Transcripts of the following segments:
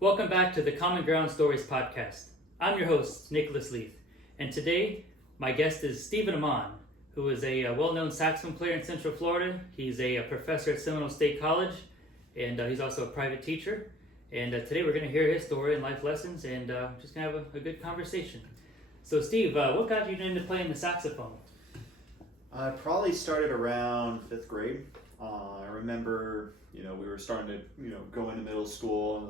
Welcome back to the Common Ground Stories podcast. I'm your host, Nicholas Leith, and today my guest is Steven Amann, who is a well-known saxophone player in Central Florida. He's a professor at Seminole State College, and he's also a private teacher. And today we're going to hear his story and life lessons, and just going to have a good conversation. So Steve, what got you into playing the saxophone? I probably started around 5th grade. I remember, we were starting to, go into middle school and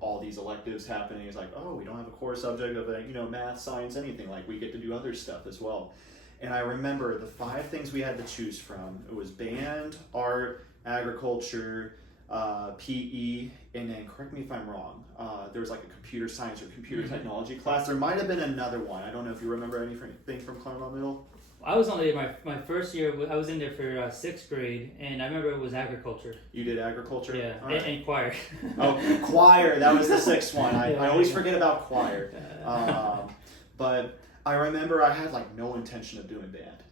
all these electives happening. It's like, oh, we don't have a core subject of math, science, anything. Like we get to do other stuff as well. And I remember the 5 things we had to choose from. It was band, art, agriculture, PE, and then correct me if I'm wrong. There was like a computer science or computer technology class. There might have been another one. I don't know if you remember anything from Claremont Middle. I was only my first year. I was in there for 6th grade, and I remember it was agriculture. You did agriculture? Yeah, right. and choir. Oh, choir. That was the 6th one. I always forget about choir. But I remember I had no intention of doing band.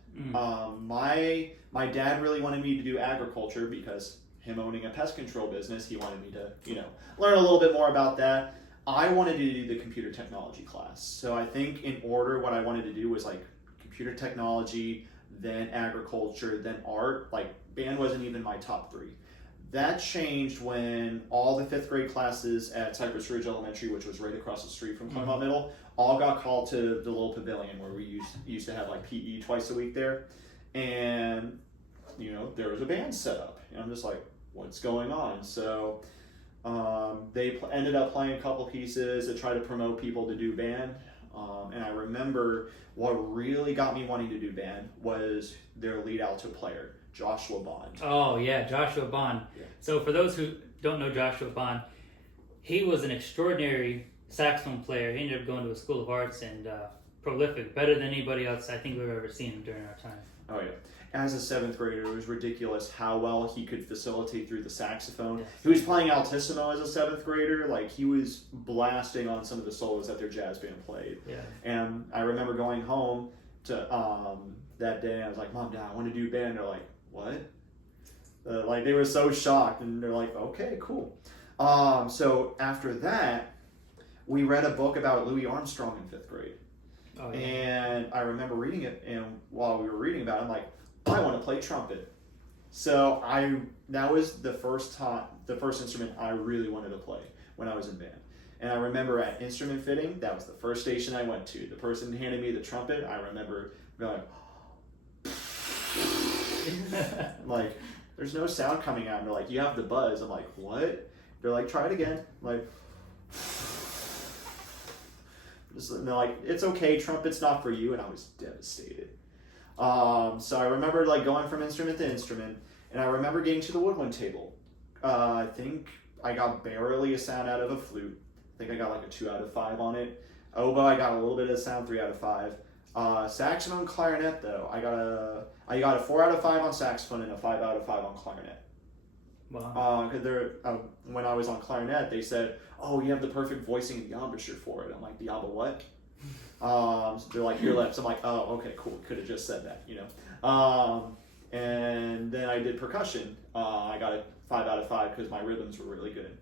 My dad really wanted me to do agriculture because him owning a pest control business, he wanted me to, learn a little bit more about that. I wanted to do the computer technology class. So I think in order, what I wanted to do was computer technology, then agriculture, then art. Band wasn't even my top 3. That changed when all the 5th grade classes at Cypress Ridge Elementary, which was right across the street from Claremont Middle, all got called to the little pavilion where we used to have PE twice a week there. And, there was a band set up. And I'm just like, what's going on? So they ended up playing a couple pieces to try to promote people to do band. And I remember what really got me wanting to do band was their lead alto player, Joshua Bond. Oh yeah, Joshua Bond. Yeah. So for those who don't know Joshua Bond, he was an extraordinary saxophone player. He ended up going to a school of arts and prolific, better than anybody else I think we've ever seen during our time. Oh yeah. As a 7th grader, it was ridiculous how well he could facilitate through the saxophone. Yes. He was playing altissimo as a 7th grader. He was blasting on some of the solos that their jazz band played. Yeah. And I remember going home to that day. I was like, Mom, Dad, I want to do band. They're like, what? They were so shocked, and they're like, okay, cool. So after that, we read a book about Louis Armstrong in 5th grade. Oh, yeah. And I remember reading it, and while we were reading about it, I'm like, I want to play trumpet. So that was the first instrument I really wanted to play when I was in band. And I remember at instrument fitting, that was the first station I went to. The person handed me the trumpet. I remember going, there's no sound coming out. And they're like, you have the buzz. I'm like, what? They're like, try it again. I'm and they're like, it's okay, trumpet's not for you. And I was devastated. So I remember going from instrument to instrument, and I remember getting to the woodwind table. I think I got barely a sound out of a flute. I think I got a 2 out of 5 on it. Oboe, I got a little bit of sound, 3 out of 5. Saxophone, clarinet though, I got a 4 out of 5 on saxophone and a 5 out of 5 on clarinet. Wow. Because when I was on clarinet, they said, oh, you have the perfect voicing and the embouchure for it. I'm like, the embouchure what? So they're like, your lips. I'm like, oh, okay, cool. Could have just said that, And then I did percussion. I got a 5 out of 5 because my rhythms were really good.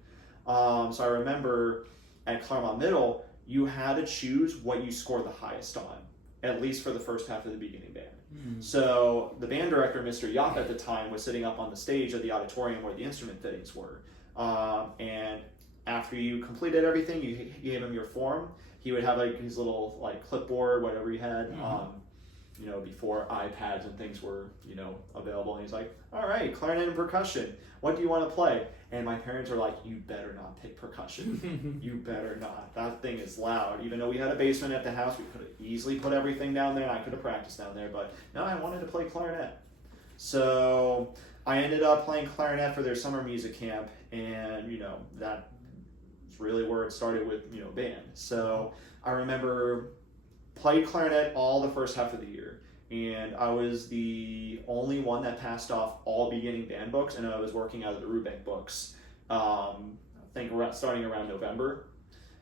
So I remember at Claremont Middle, you had to choose what you scored the highest on, at least for the first half of the beginning band. So the band director, Mr. Yop at the time, was sitting up on the stage of the auditorium where the instrument fittings were. And after you completed everything, you gave him your form. He would have his little clipboard, whatever he had, before iPads and things were, available. And he's like, all right, clarinet and percussion. What do you want to play? And my parents were like, you better not pick percussion. You better not. That thing is loud. Even though we had a basement at the house, we could have easily put everything down there, and I could have practiced down there. But no, I wanted to play clarinet. So I ended up playing clarinet for their summer music camp, and, that really where it started with band. So I remember played clarinet all the first half of the year, and I was the only one that passed off all beginning band books, and I was working out of the Rubank books I think starting around November.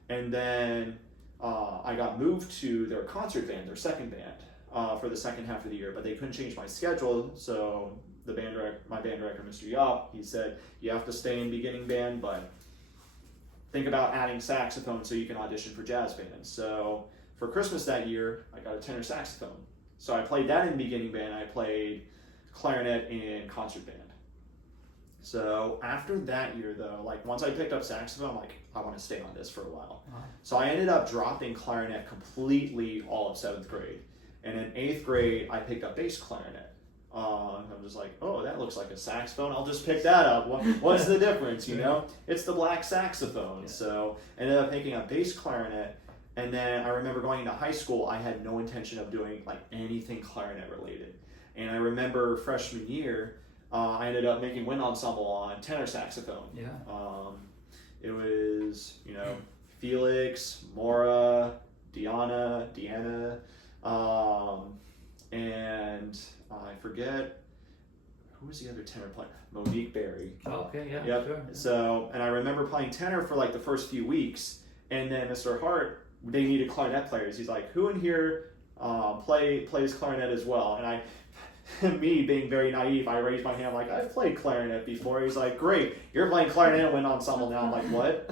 And then I got moved to their concert band, their second band, for the second half of the year, but they couldn't change my schedule, so my band director, Mr. Yop, he said, you have to stay in beginning band, but think about adding saxophone so you can audition for jazz bands. So for Christmas that year, I got a tenor saxophone. So I played that in the beginning band. I played clarinet in concert band. So after that year, though, like once I picked up saxophone, I'm like, I want to stay on this for a while. Wow. So I ended up dropping clarinet completely all of 7th grade. And in 8th grade, I picked up bass clarinet. I'm just like, oh, that looks like a saxophone. I'll just pick that up. What's the difference, you know? It's the black saxophone. So I ended up picking up bass clarinet. And then I remember going into high school, I had no intention of doing like anything clarinet related. And I remember freshman year, I ended up making wind ensemble on tenor saxophone. Yeah. It was, you know, Felix, Mora, Deanna, and I forget, who was the other tenor player? Monique Berry. Oh, okay, yeah, Yep. sure. So, and I remember playing tenor for like the first few weeks, and then Mr. Hart, they needed clarinet players. He's like, who in here plays clarinet as well? And I, me being very naive, I raised my hand like, I've played clarinet before. He's like, great, you're playing clarinet and wind ensemble now. I'm like, what?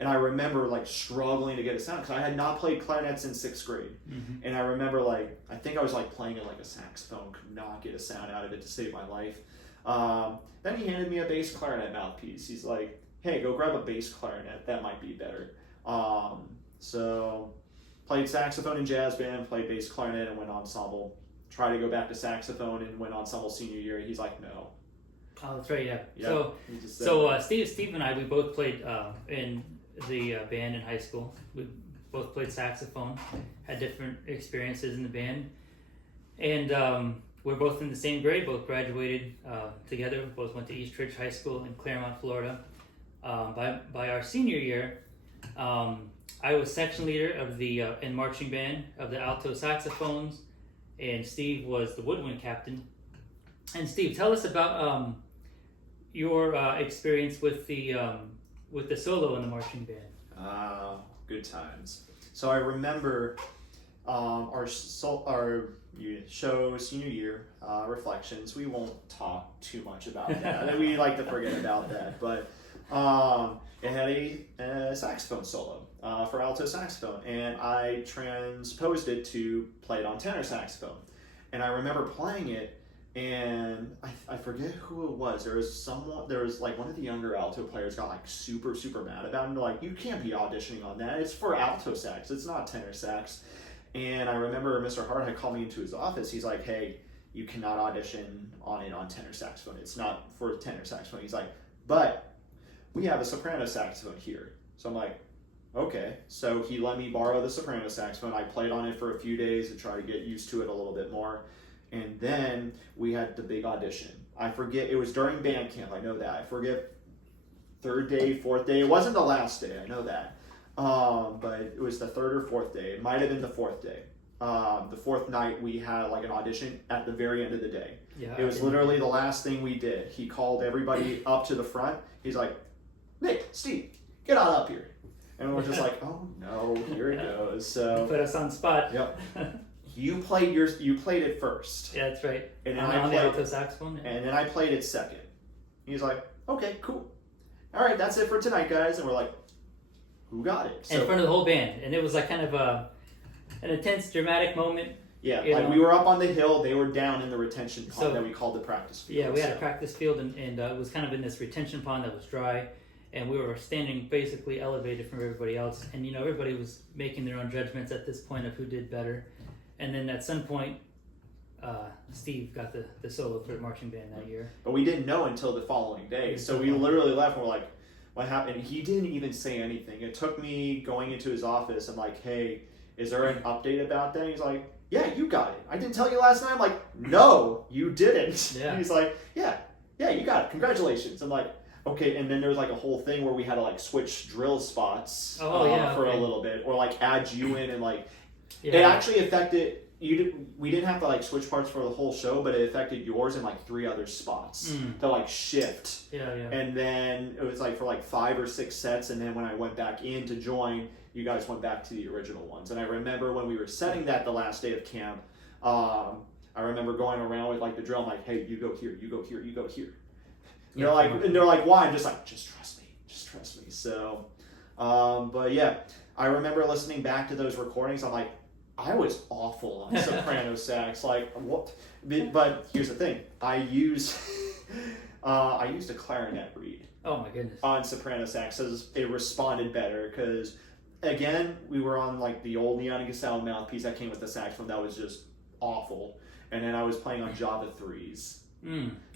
And I remember like struggling to get a sound because I had not played clarinet since 6th grade. Mm-hmm. And I remember like, I think I was like playing it like a saxophone, could not get a sound out of it to save my life. Then he handed me a bass clarinet mouthpiece. He's like, hey, go grab a bass clarinet. That might be better. So played saxophone in jazz band, played bass clarinet and wind ensemble. Tried to go back to saxophone and wind ensemble senior year. He's like, no. Oh, that's right, yeah. Yep. So Steve and I, we both played in the band in high school. We both played saxophone, had different experiences in the band. And we're both in the same grade, both graduated together, both went to East Ridge High School in Claremont, Florida. By our senior year, I was section leader of the in marching band of the alto saxophones, and Steve was the woodwind captain. And Steve, tell us about your experience with the solo in the marching band. Good times. So I remember our show senior year reflections. We won't talk too much about that. We like to forget about that. But it had a saxophone solo for alto saxophone, and I transposed it to play it on tenor saxophone. And I remember playing it, and I forget who it was. There was like one of the younger alto players got like super mad about it. And they're like, you can't be auditioning on that. It's for alto sax. It's not tenor sax. And I remember Mr. Hart had called me into his office. He's like, hey, you cannot audition on it on tenor saxophone. It's not for tenor saxophone. He's like, but we have a soprano saxophone here. So I'm like, okay. So he let me borrow the soprano saxophone. I played on it for a few days to try to get used to it a little bit more. And then we had the big audition. I forget, it was during band camp, I know that. I forget, 3rd day, 4th day. It wasn't the last day, I know that. But it was the 3rd or 4th day. It might have been the 4th day. The 4th night, we had like an audition at the very end of the day. Yeah, it was literally the last thing we did. He called everybody up to the front. He's like, Nick, Steve, get on up here. And we're just like, oh no, here it goes. So put us on spot. Yep. You played it first. Yeah, that's right. And then on the alto saxophone. Yeah. And then I played it second. He's like, okay, cool. All right, that's it for tonight, guys. And we're like, who got it? So, in front of the whole band, and it was like kind of an intense, dramatic moment. Yeah, like we were up on the hill, they were down in the retention pond that we called the practice field. Yeah, we had a practice field, and it was kind of in this retention pond that was dry, and we were standing basically elevated from everybody else, and everybody was making their own judgments at this point of who did better, and then at some point, Steve got the solo for the marching band that year. But we didn't know until the following day, so we literally left and we're like, what happened? He didn't even say anything. It took me going into his office. I'm like, hey, is there an update about that? He's like, yeah, you got it. I didn't tell you last night. I'm like, no, you didn't. Yeah. He's like, yeah, you got it. Congratulations. I'm like, okay. And then there was like a whole thing where we had to like switch drill spots for a little bit, or like add you in, and like it actually affected. We didn't have to like switch parts for the whole show, but it affected yours and like 3 other spots to like shift. Yeah. And then it was like for like 5 or 6 sets, and then when I went back in to join, you guys went back to the original ones. And I remember when we were setting that the last day of camp, I remember going around with like the drill. I'm like, hey, you go here, you go here, you go here. And they're like, why? I'm just like, just trust me. So But yeah, I remember listening back to those recordings. I'm like, I was awful on soprano sax. Like what? But here's the thing: I used a clarinet reed. Oh my goodness. On soprano sax, so it responded better because, again, we were on like the old Neon Gastel mouthpiece that came with the saxophone that was just awful, and then I was playing on Java 3s.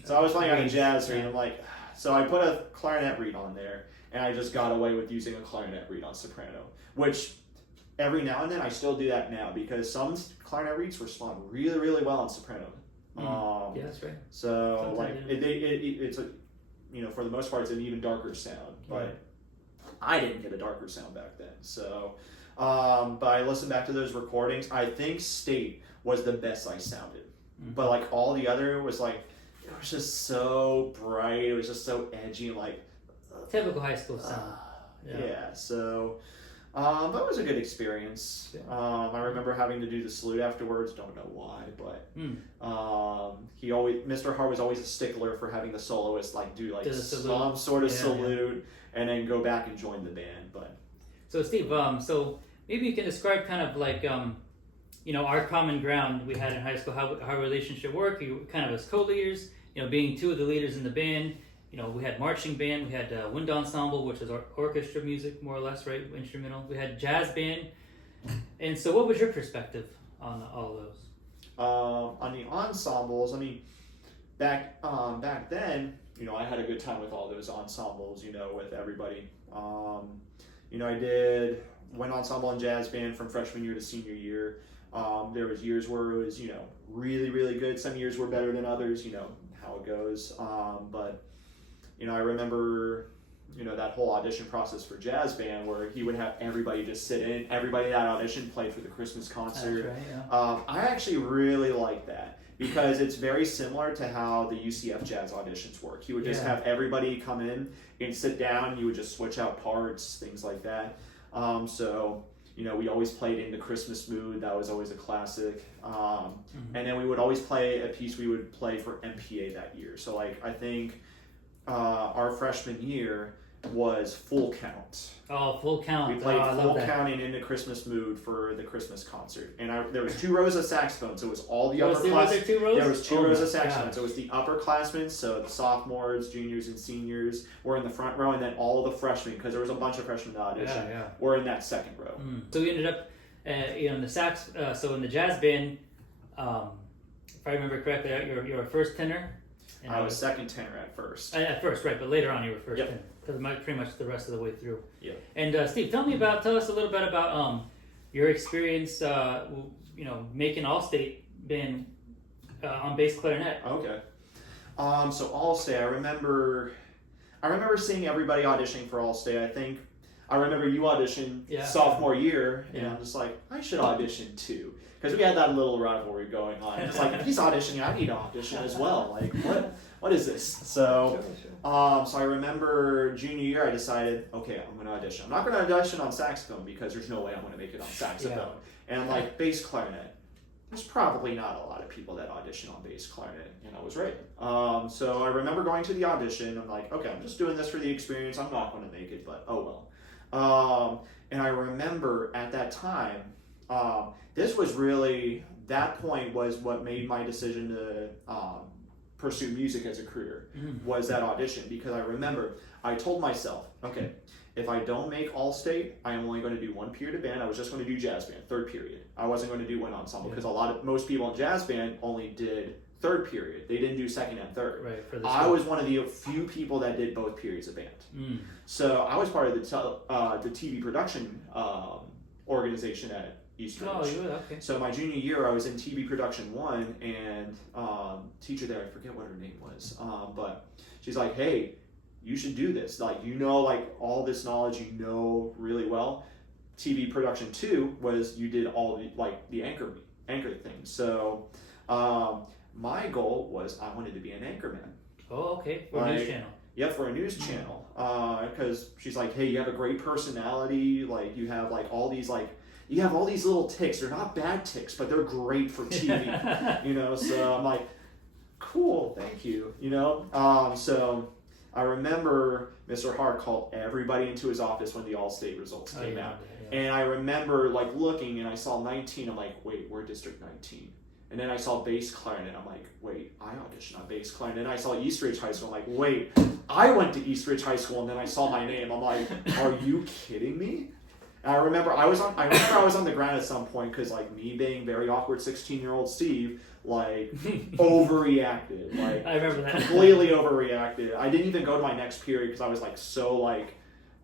So I was playing on a jazz reed. I'm like, so I put a clarinet reed on there, and I just got away with using a clarinet reed on soprano, which every now and then I still do that now because some clarinet reeds respond really, really well on soprano. Yeah, that's right. So Sometimes, like it's a, for the most part, it's an even darker sound, but right. I didn't get a darker sound back then. So, but I listened back to those recordings. I think State was the best I sounded, but like all the other was like, it was just so bright. It was just so edgy, like typical high school sound. Yeah. So, but it was a good experience. Yeah. I remember having to do the salute afterwards. Don't know why, but Mr. Hart was always a stickler for having the soloist like do like some sort of salute and then go back and join the band. But so Steve, so maybe you can describe kind of like our common ground we had in high school, how our relationship worked. You kind of as co-leaders, being two of the leaders in the band. We had marching band, we had wind ensemble, which is orchestra music, more or less, right? Instrumental. We had jazz band. And so what was your perspective on all of those? On the ensembles, I mean, back then, I had a good time with all those ensembles, with everybody. I did wind ensemble and jazz band from freshman year to senior year. There was years where it was, really, really good. Some years were better than others, how it goes. But I remember, that whole audition process for jazz band where he would have everybody just sit in. Everybody that auditioned played for the Christmas concert. That's right, yeah. I actually really like that because it's very similar to how the UCF jazz auditions work. He would just have everybody come in and sit down. You would just switch out parts, things like that. So we always played in the Christmas mood. That was always a classic. And then we would always play a piece we would play for MPA that year. So like I think our freshman year was Full Count. Oh, Full Count. We played Full Count and In the Christmas Mood for the Christmas concert. And there was 2 rows of saxophones. So it was all the upperclassmen. There was 2 rows of saxophones. So it was the upperclassmen, so the sophomores, juniors, and seniors were in the front row, and then all the freshmen, because there was a bunch of freshmen that auditioned, were in that second row. So we ended up, in the sax. So in the jazz band, if I remember correctly, you're a first tenor. And I was second tenor at first. At first, right, but later on you were first tenor. Because pretty much the rest of the way through. Yeah. And Steve, tell us a little bit about your experience, making All-State band on bass clarinet. Okay. So All-State, I remember seeing everybody auditioning for All-State. I remember you auditioned sophomore year, and I'm just like, I should audition too. Because we had that little rivalry going on. It's like, if he's auditioning, I need to audition as well. Like, what is this? So, so I remember junior year, I decided, okay, I'm going to audition. I'm not going to audition on saxophone because there's no way I'm going to make it on saxophone. And like bass clarinet, there's probably not a lot of people that audition on bass clarinet, and I was right. So I remember going to the audition. I'm like, okay, I'm just doing this for the experience. I'm not going to make it, but oh well. And I remember at that time, that point was what made my decision to pursue music as a career, was that audition, because I remember I told myself, okay, if I don't make All-State, I am only going to do 1 period of band. I was just going to do jazz band, 3rd period. I wasn't going to do wind ensemble because most people in jazz band only did 3rd period. They didn't do 2nd and 3rd. Right, I was one of the few people that did both periods of band. So I was part of the TV production organization at Eastridge. Oh, you were, okay. So my junior year, I was in TV production 1, and teacher there, I forget what her name was, but she's like, hey, you should do this. Like, like all this knowledge really well. TV production 2 was you did all the anchor things. So my goal was I wanted to be an anchorman. Oh, okay. For a news channel. Yeah, for a news channel. Because she's like, hey, you have a great personality. Like, you have all these you have all these little ticks. They're not bad ticks, but they're great for TV. So I'm like, cool, thank you. So I remember Mr. Hart called everybody into his office when the All-State results came out. Yeah. And I remember like looking and I saw 19. I'm like, wait, we're District 19. And then I saw bass clarinet. I'm like, wait, I auditioned on bass clarinet. And then I saw East Ridge High School. I'm like, wait, I went to East Ridge High School. And then I saw my name. I'm like, are you kidding me? And I remember I was on the ground at some point because like me being very awkward 16-year-old Steve, like overreacted. Like I remember that. Completely overreacted. I didn't even go to my next period because I was like so like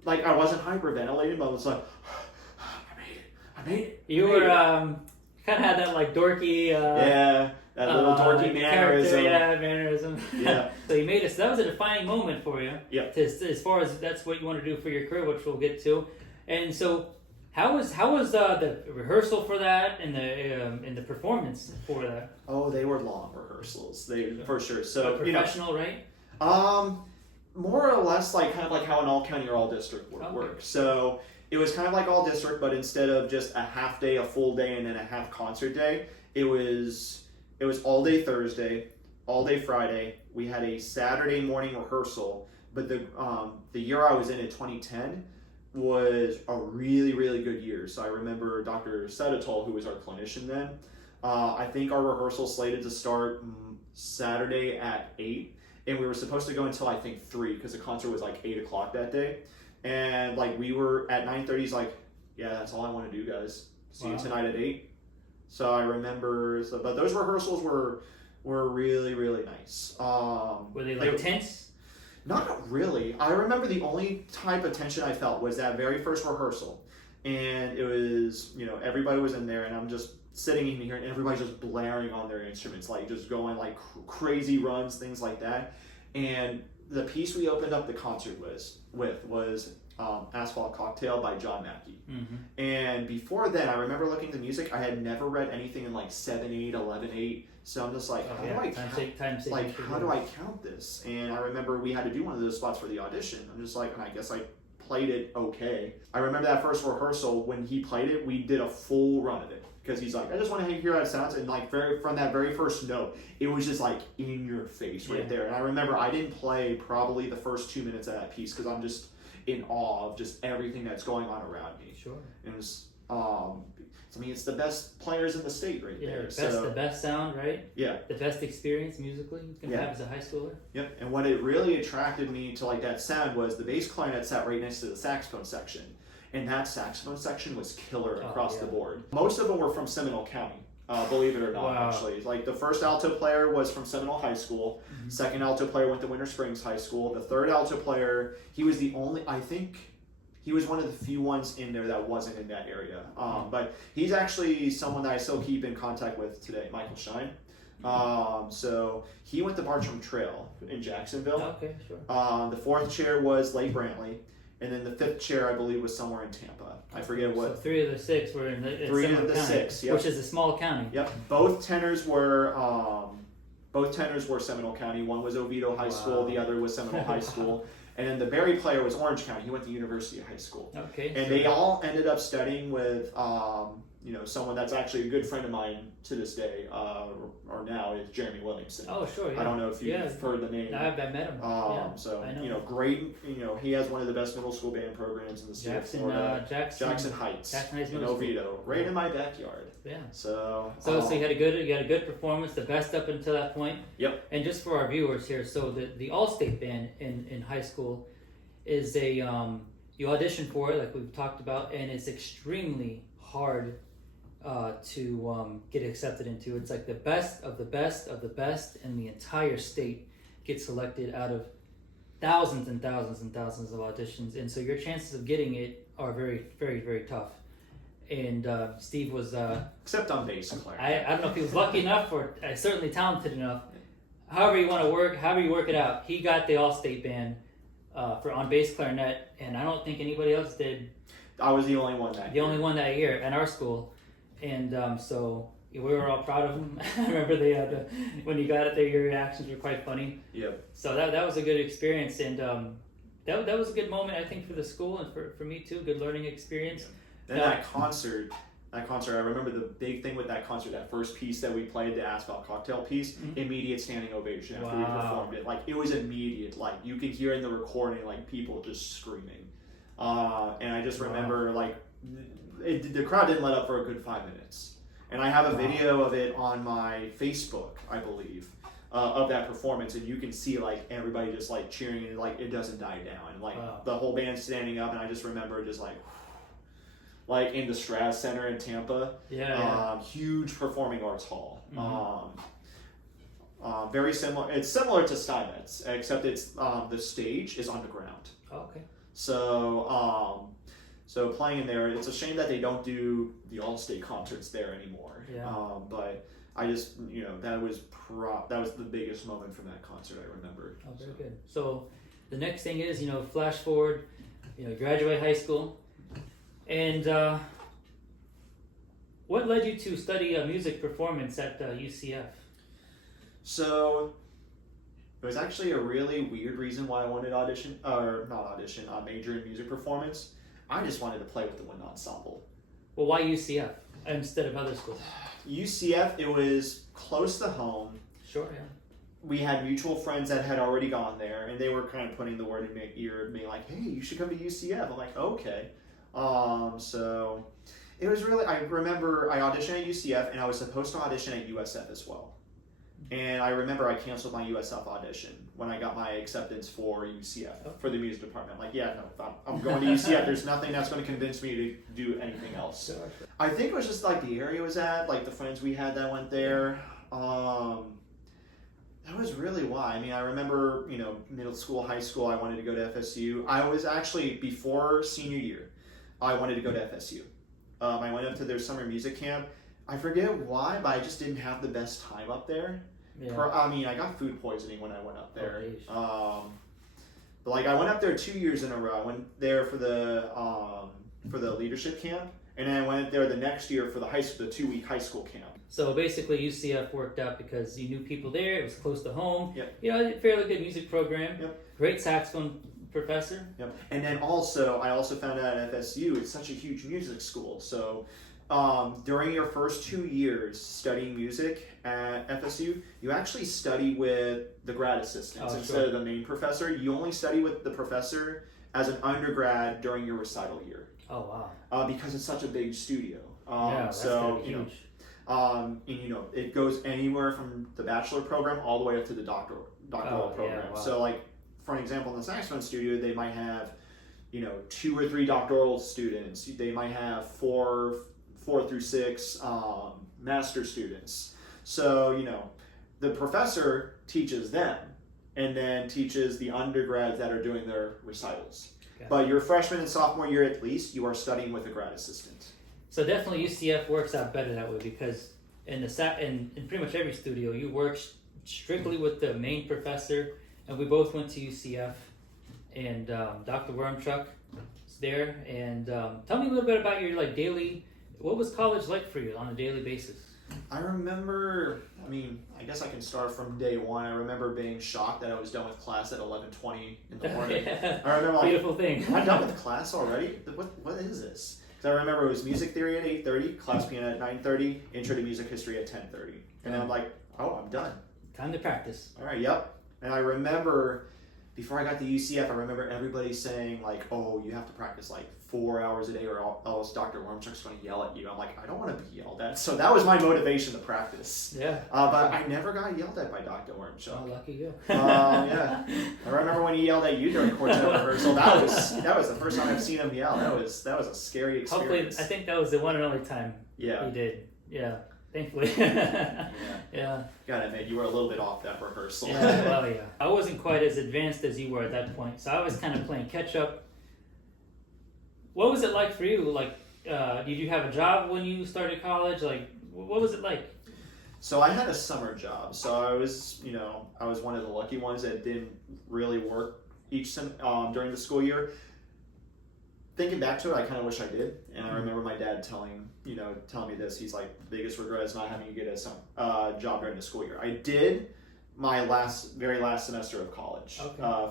I wasn't hyperventilating, but I was like, I made it. You were kind of had that like dorky. That little dorky mannerism. Mannerism. Yeah. So you made it. So that was a defining moment for you. Yeah. As far as that's what you want to do for your career, which we'll get to. And so, how was the rehearsal for that and the performance for that? Oh, they were long rehearsals. For sure. So professional, right? More or less like kind of like how an all county or all district would work. So it was kind of like all district, but instead of just a half day, a full day, and then a half concert day, it was all day Thursday, all day Friday. We had a Saturday morning rehearsal, but the year I was in 2010 was a really, really good year. So I remember Dr. Seditol, who was our clinician then, I think our rehearsal slated to start Saturday at 8, and we were supposed to go until I think 3 because the concert was like 8 o'clock that day. And like we were at 9:30, he's like, yeah, that's all I want to do, guys. See you tonight at 8. So I remember, but those rehearsals were really, really nice. Were they like tense? Not really. I remember the only type of tension I felt was that very first rehearsal. And it was, everybody was in there and I'm just sitting in here and everybody's just blaring on their instruments, like just going like crazy runs, things like that. And the piece we opened up the concert was Asphalt Cocktail by John Mackey. Mm-hmm. And before then, I remember looking at the music. I had never read anything in like 7/8, 11/8. So I'm just like, how do I count this? And I remember we had to do one of those spots for the audition. I'm just like, and I guess I played it okay. I remember that first rehearsal when he played it, we did a full run of it. Because he's like, I just want to hear how it sounds. And like from that very first note, it was just like in your face right there. And I remember I didn't play probably the first 2 minutes of that piece because I'm just in awe of just everything that's going on around me. Sure. And it was, it's the best players in the state right there. The best sound, right? Yeah. The best experience musically you can have as a high schooler. Yep. And what it really attracted me to like that sound was the bass clarinet sat right next to the saxophone section. And that saxophone section was killer across the board. Most of them were from Seminole County, believe it or not, actually. Like the first alto player was from Seminole High School. Mm-hmm. Second alto player went to Winter Springs High School. The third alto player, he was one of the few ones in there that wasn't in that area. But he's actually someone that I still keep in contact with today, Michael Shine. So he went to Bartram Trail in Jacksonville. Okay, sure. The fourth chair was Lake Brantley. And then the fifth chair, I believe, was somewhere in Tampa. I forget what. So 3 of the 6 were in Seminole County, 6, yep. Which is a small county. Yep. Both tenors were Seminole County. One was Oviedo High School. The other was Seminole High School. And then the Barry player was Orange County. He went to University High School. Okay. And they all ended up studying with someone that's actually a good friend of mine to this day, or now is Jeremy Williamson. Oh, sure. Yeah. I don't know if you've heard the name. I've met him. So I know. Great. He has one of the best middle school band programs in the state of Florida. Jackson Heights. Jackson Heights in Oviedo, right in my backyard. Yeah. So you had a good performance, the best up until that point. Yep. And just for our viewers here, so the All-State band in high school is a you audition for it, like we've talked about, and it's extremely hard to get accepted into. It's like the best of the best of the best in the entire state gets selected out of thousands and thousands and thousands of auditions, and so your chances of getting it are very, very, very tough. And Steve was except on bass clarinet. I don't know if he was lucky enough or certainly talented enough. However you work it out, he got the All-State band on bass clarinet, and I don't think anybody else did. I was the only one that year at our school. And so we were all proud of him. I remember when you got it there, your reactions were quite funny. Yep. So that was a good experience, and that was a good moment, I think, for the school and for me too. Good learning experience. Then that concert, that concert, I remember the big thing with that concert, that first piece that we played, the Asphalt Cocktail piece, immediate standing ovation after we performed it. Like, it was immediate. Like, you could hear in the recording, like, people just screaming. And I just remember, like, the crowd didn't let up for a good 5 minutes. And I have a video of it on my Facebook, I believe, of that performance, and you can see, like, everybody just, like, cheering, and, like, it doesn't die down. And, like, the whole band standing up, and I just remember just, like in the Straz Center in Tampa. Huge performing arts hall. Very similar. It's similar to Steinmetz, except it's the stage is underground. Okay. So so playing in there, it's a shame that they don't do the All-State concerts there anymore. But I just, that was the biggest moment from that concert I remember. Oh, very good. So the next thing is, flash forward, graduate high school. And what led you to study music performance at UCF? So it was actually a really weird reason why I wanted major in music performance. I just wanted to play with the wind ensemble. Well, why UCF instead of other schools? UCF, it was close to home. Sure, yeah. We had mutual friends that had already gone there, and they were kind of putting the word in my ear, being like, "Hey, you should come to UCF." I'm like, "Okay." So it was really, I remember I auditioned at UCF, and I was supposed to audition at USF as well. And I remember I canceled my USF audition when I got my acceptance for UCF, for the music department. I'm like, yeah, no, I'm going to UCF. There's nothing that's going to convince me to do anything else. Sure. I think it was just like the area was at, like the friends we had that went there. That was really why. I mean, I remember, middle school, high school, I wanted to go to FSU. I was actually, before senior year, I wanted to go to FSU. I went up to their summer music camp. I forget why, but I just didn't have the best time up there. I got food poisoning when I went up there. But like, I went up there 2 years in a row. I went there for the leadership camp, and then I went there the next year for the 2-week high school camp. So basically, UCF worked out because you knew people there. It was close to home. Yep. Fairly good music program. Yep. Great saxophone professor. Yep. And then I also found out at FSU, it's such a huge music school. So during your first 2 years studying music at FSU, you actually study with the grad assistants instead of the main professor. You only study with the professor as an undergrad during your recital year. Oh wow! Because it's such a big studio. That's gonna be huge. And it goes anywhere from the bachelor program all the way up to the doctoral program. Wow. So like, for an example, in the saxophone studio, they might have 2 or 3 doctoral students. They might have 4 through 6 master students. So, the professor teaches them and then teaches the undergrads that are doing their recitals. Okay. But your freshman and sophomore year, at least, you are studying with a grad assistant. So definitely UCF works out better that way, because in pretty much every studio, you work strictly with the main professor, and we both went to UCF, and Dr. Wormchuck is there. And tell me a little bit about your what was college like for you on a daily basis? I remember, I guess I can start from day one. I remember being shocked that I was done with class at 11:20 in the morning. I remember, beautiful thing. Am I done with class already? What is this? Because I remember it was music theory at 8:30, class piano at 9:30, intro to music history at 10:30. And I'm like, oh, I'm done. Time to practice. All right, yep. And I remember, before I got to UCF, I remember everybody saying, like, oh, you have to practice, 4 hours a day or else Dr. Wormchuck's going to yell at you. I'm like, I don't want to be yelled at. So that was my motivation to practice. Yeah. But I never got yelled at by Dr. Wormchuck. Oh, lucky you. Yeah. I remember when he yelled at you during quartet rehearsal. That was the first time I've seen him yell. That was a scary experience. Hopefully, I think that was the one and only time he did. Yeah. Thankfully. Yeah. Gotta admit, you were a little bit off that rehearsal. Yeah. I wasn't quite as advanced as you were at that point, so I was kind of playing catch up. What was it like for you? Did you have a job when you started college? What was it like? So I had a summer job. So I was one of the lucky ones that didn't really work during the school year. Thinking back to it, I kind of wish I did. And I remember my dad telling me this. He's like, the biggest regret is not having you get a job during the school year. I did my very last semester of college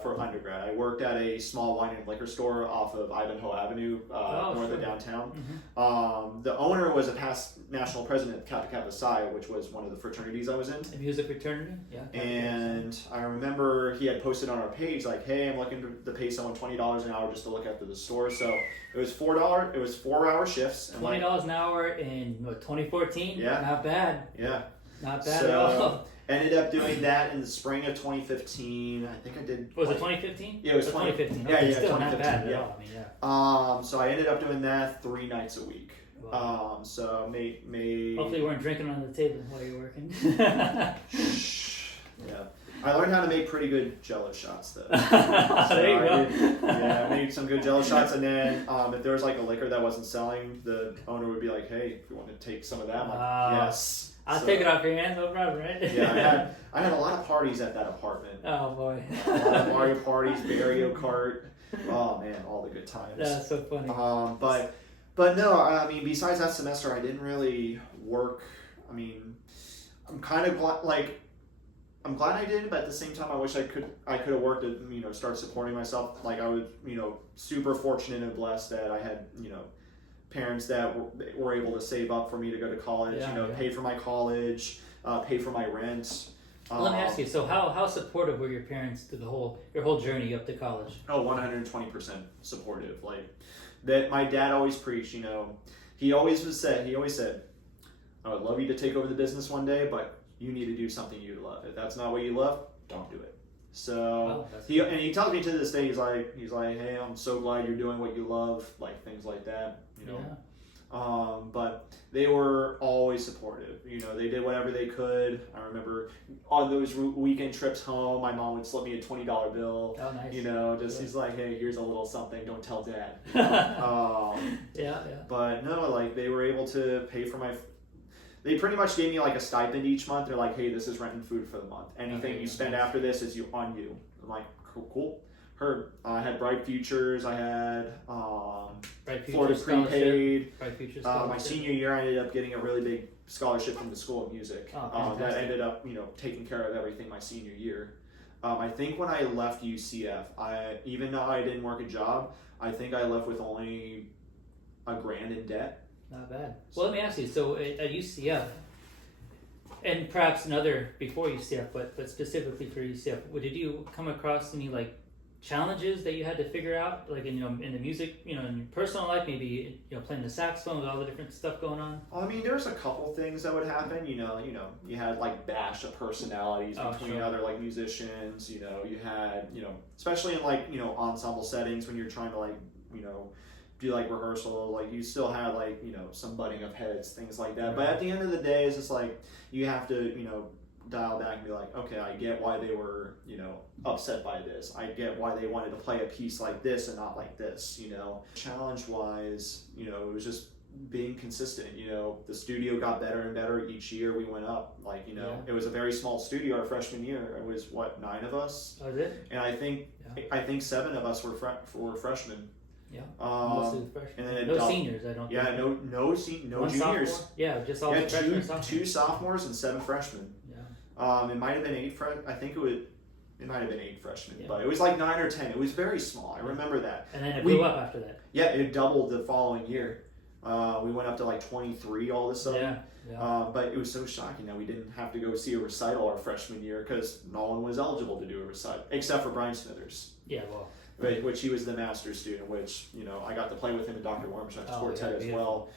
for undergrad. I worked at a small wine and liquor store off of Ivanhoe Avenue, north of downtown. Mm-hmm. The owner was a past national president of Kappa Kappa Psi, which was one of the fraternities I was in. A music fraternity? Yeah. And I remember he had posted on our page like, "Hey, I'm looking to pay someone $20 an hour just to look after the store." So it was $4. It was 4-hour shifts. And $20 an hour in 2014. Yeah. Not bad. Yeah. Not bad at all. Ended up doing that in the spring of 2015. I think I did. Was it 2015? Yeah, it was 2015. Yeah, Okay, yeah, still 2015. Not bad Yeah. at all. I mean, yeah. So I ended up doing that 3 nights a week. Wow. So made. Hopefully you weren't drinking on the table while you were working. Yeah. I learned how to make pretty good Jello shots though. There you go. I made some good Jello shots, and then if there was like a liquor that wasn't selling, the owner would be like, "Hey, if you want to take some of that," I'm like, "Yes." I'll take it off your hands, no problem, right? Yeah, I had a lot of parties at that apartment. Oh boy. A lot of Mario parties, Mario Kart. Oh man, all the good times. That's so funny. But no, I mean, besides that semester, I didn't really work. I mean, I'm kind of I'm glad I did, but at the same time, I wish I could have worked to start supporting myself. Like I was super fortunate and blessed that I had parents that were able to save up for me to go to college. Pay for my college, pay for my rent. Let me ask you. So how supportive were your parents to your whole journey up to college? Oh, 120% supportive. Like that, my dad always preached. He always said, "I would love you to take over the business one day, but you need to do something you love. If that's not what you love, don't do it." So he tells me to this day, he's like, "Hey, I'm so glad you're doing what you love," like things like that. But they were always supportive. They did whatever they could. I remember on those weekend trips home, my mom would slip me a $20 bill. Oh, nice. He's like, "Hey, here's a little something. Don't tell Dad." Yeah. But no, like they were able to pay for my. They pretty much gave me like a stipend each month. They're like, "Hey, this is rent and food for the month. Anything you spend after this is on you." I'm like, "Cool." I had Bright Futures. I had Florida prepaid. My senior year, I ended up getting a really big scholarship from the School of Music. That ended up, taking care of everything my senior year. I think when I left UCF, even though I didn't work a job, I think I left with only $1,000 in debt. Not bad. Well, let me ask you. So at UCF, and perhaps another before UCF, but specifically for UCF, did you come across any challenges that you had to figure out, in the music, in your personal life, maybe playing the saxophone with all the different stuff going on? I mean, there's a couple things that would happen. You had bash of personalities between other musicians. You had especially in ensemble settings when you're trying to do rehearsal, you still had some butting of heads, things like that. Right. But at the end of the day, it's just you have to dial back and be like, okay, I get why they were upset by this. I get why they wanted to play a piece like this and not like this. Challenge wise, it was just being consistent. The studio got better and better each year. We went up. It was a very small studio our freshman year. It was 9 of us. Oh, is it? And I think 7 of us were freshmen. Yeah, mostly freshmen. And then no seniors, I don't think. Yeah, no juniors. Sophomore? Yeah, just all freshmen and sophomores. 2 sophomores and 7 freshmen. Yeah. It might have been 8 I think it might have been 8 freshmen, but it was 9 or 10. It was very small. I remember that. And then it blew up after that. Yeah, it doubled the following year. We went up to 23 all of a sudden. Yeah. But it was so shocking that we didn't have to go see a recital our freshman year because no one was eligible to do a recital except for Brian Smithers. Yeah, well. Which he was the master's student, which I got to play with him in Dr. Wormshock's quartet as well.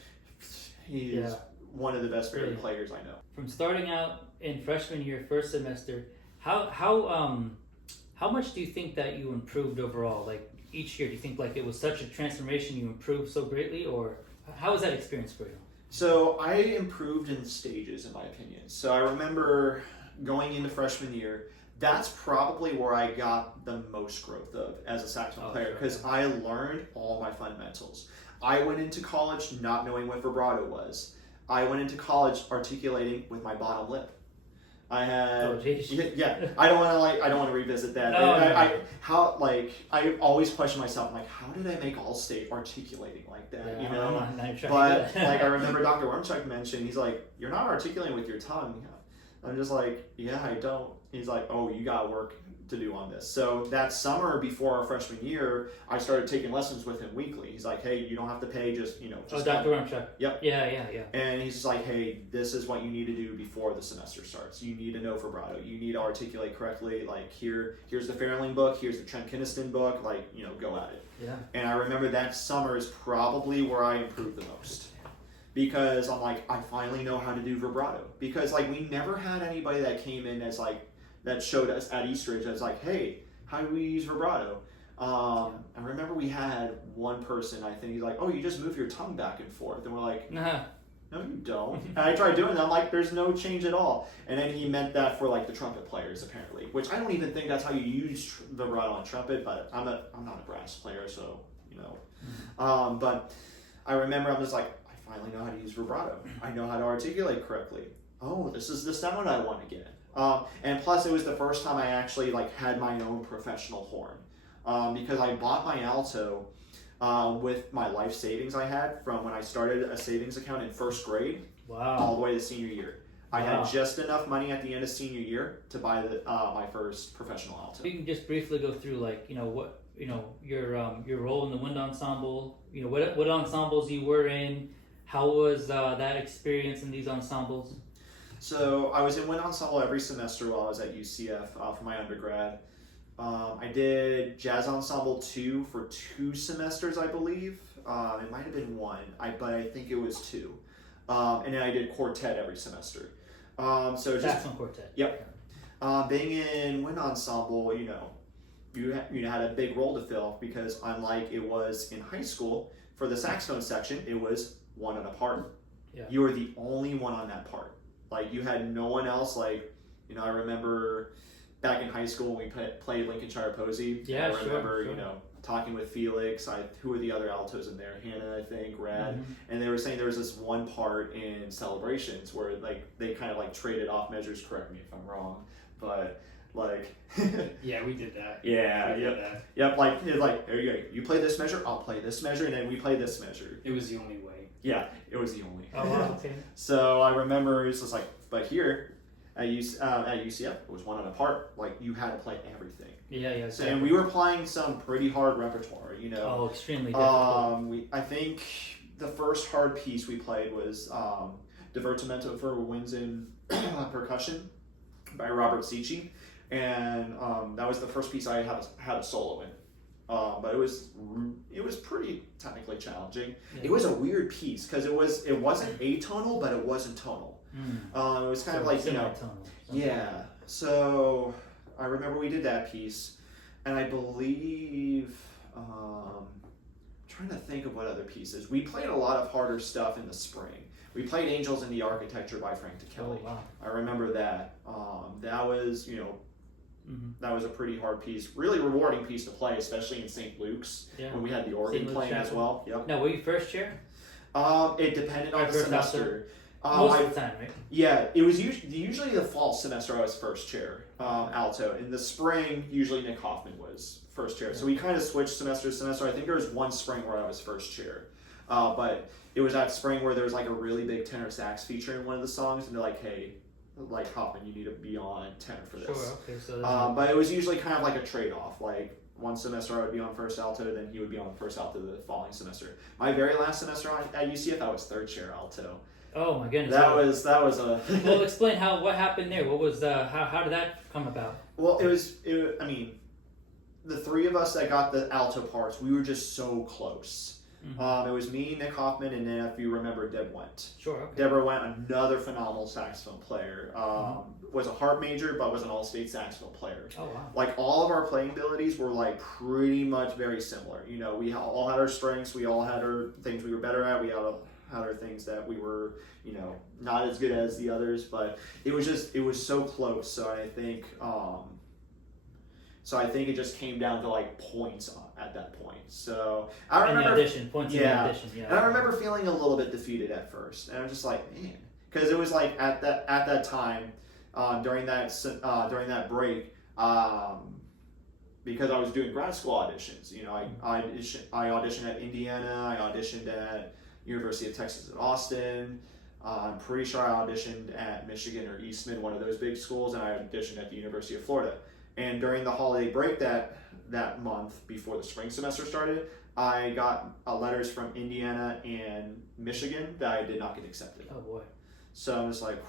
He's one of the best favorite players I know. From starting out in freshman year, first semester, how much do you think that you improved overall? Each year, do you think it was such a transformation, you improved so greatly, or how was that experience for you? So I improved in stages, in my opinion. So I remember going into freshman year. That's probably where I got the most growth of as a saxophone player because I learned all my fundamentals. I went into college not knowing what vibrato was. I went into college articulating with my bottom lip. I had I don't want to revisit that. I always question myself. I'm like, how did I make Allstate articulating like that? But I remember Dr. Wormshock mentioned, he's like, you're not articulating with your tongue. I'm just like, yeah, I don't. He's like, oh, you got work to do on this. So that summer before our freshman year, I started taking lessons with him weekly. He's like, hey, you don't have to pay, just Dr. Rumchuck. Yep. Yeah. And he's just like, hey, this is what you need to do before the semester starts. You need to know vibrato. You need to articulate correctly. Like, here's the Farrelling book. Here's the Trent Kinniston book. Like, go at it. Yeah. And I remember that summer is probably where I improved the most. Because I'm like, I finally know how to do vibrato. Because, like, we never had anybody that came in as, like, that showed us at Eastridge as, like, hey, how do we use vibrato? I remember we had one person, I think, he's like, oh, you just move your tongue back and forth. And we're like, no, you don't. And I tried doing it, I'm like, there's no change at all. And then he meant that for, like, the trumpet players, apparently. Which I don't even think that's how you use vibrato on trumpet, but I'm not a brass player, so, But I remember I'm just like, I finally know how to use vibrato. I know how to articulate correctly. Oh, this is the sound I want to get. And plus, it was the first time I actually had my own professional horn, because I bought my alto with my life savings I had from when I started a savings account in first grade. Wow. All the way to senior year. I had just enough money at the end of senior year to buy my first professional alto. You can just briefly go through what your role in the wind ensemble. What ensembles you were in. How was that experience in these ensembles? So I was in wind ensemble every semester while I was at UCF for my undergrad. I did jazz ensemble 2 for 2 semesters, I believe. It might have been 1, but I think it was 2. And then I did quartet every semester. Saxophone quartet. Yep. Being in wind ensemble, you had a big role to fill, because unlike it was in high school, for the saxophone section, it was one on a part. Yeah. You were the only one on that part. Like, you had no one else. I remember back in high school when we played Lincolnshire Posey. Yeah, I remember, sure. talking with Felix. Who were the other altos in there? Hannah, I think, Rad. Mm-hmm. And they were saying there was this one part in Celebrations where, they kind of, traded off measures. Correct me if I'm wrong. But, yeah, we did that. Yeah, yep. There you go. You play this measure, I'll play this measure, and then we play this measure. It was the only way. Yeah, it was the only. Oh, wow, okay. So I remember it was just but here at UCF, it was one on a part. You had to play everything. Yeah, exactly. So, and we were playing some pretty hard repertoire, Oh, extremely difficult. I think the first hard piece we played was Divertimento for Winds in Percussion by Robert Sicci. And that was the first piece I had a solo in. But it was pretty technically challenging. Yeah. It was a weird piece because it wasn't atonal, but it wasn't tonal. It was kind of tonal. Yeah. So I remember we did that piece, and I believe trying to think of what other pieces. We played a lot of harder stuff in the spring. We played Angels in the Architecture by Frank DeKelly. Oh, wow. I remember that. That was that was a pretty hard piece, really rewarding piece to play, especially in St. Luke's when we had the organ playing as well. Yep. Now, were you first chair? It depended on the semester. Most of the time, right? Yeah, it was usually the fall semester I was first chair, alto. In the spring, usually Nick Hoffman was first chair. So we kind of switched semester to semester. I think there was one spring where I was first chair. But it was that spring where there was a really big tenor sax feature in one of the songs, and they're like, hey, Hoffman, you need to be on tenor for this. Sure, okay. So but it was usually kind of like a trade-off. One semester I would be on first alto, then he would be on first alto the following semester. My very last semester at UCF, I was third chair alto. Oh my goodness. That was a. Well, explain what happened there. What was how did that come about? Well, I mean, the three of us that got the alto parts, we were just so close. Mm-hmm. It was me, Nick Hoffman, and then if you remember, Deb Wendt. Sure. Okay. Deborah Wendt, another phenomenal saxophone player. Was a harp major, but was an all-state saxophone player. Oh wow. All of our playing abilities were pretty much very similar. We all had our strengths. We all had our things we were better at. We all had our things that we were, not as good as the others. But it was so close. So I think. So I think it just came down to points at that point. So I remember points in addition. Yeah. And I remember feeling a little bit defeated at first, and I'm just man, because it was at that time during that break, because I was doing grad school auditions. I auditioned at Indiana. I auditioned at University of Texas at Austin. I'm pretty sure I auditioned at Michigan or Eastman, one of those big schools, and I auditioned at the University of Florida. And during the holiday break that month before the spring semester started, I got letters from Indiana and Michigan that I did not get accepted. Oh boy. So I'm just like,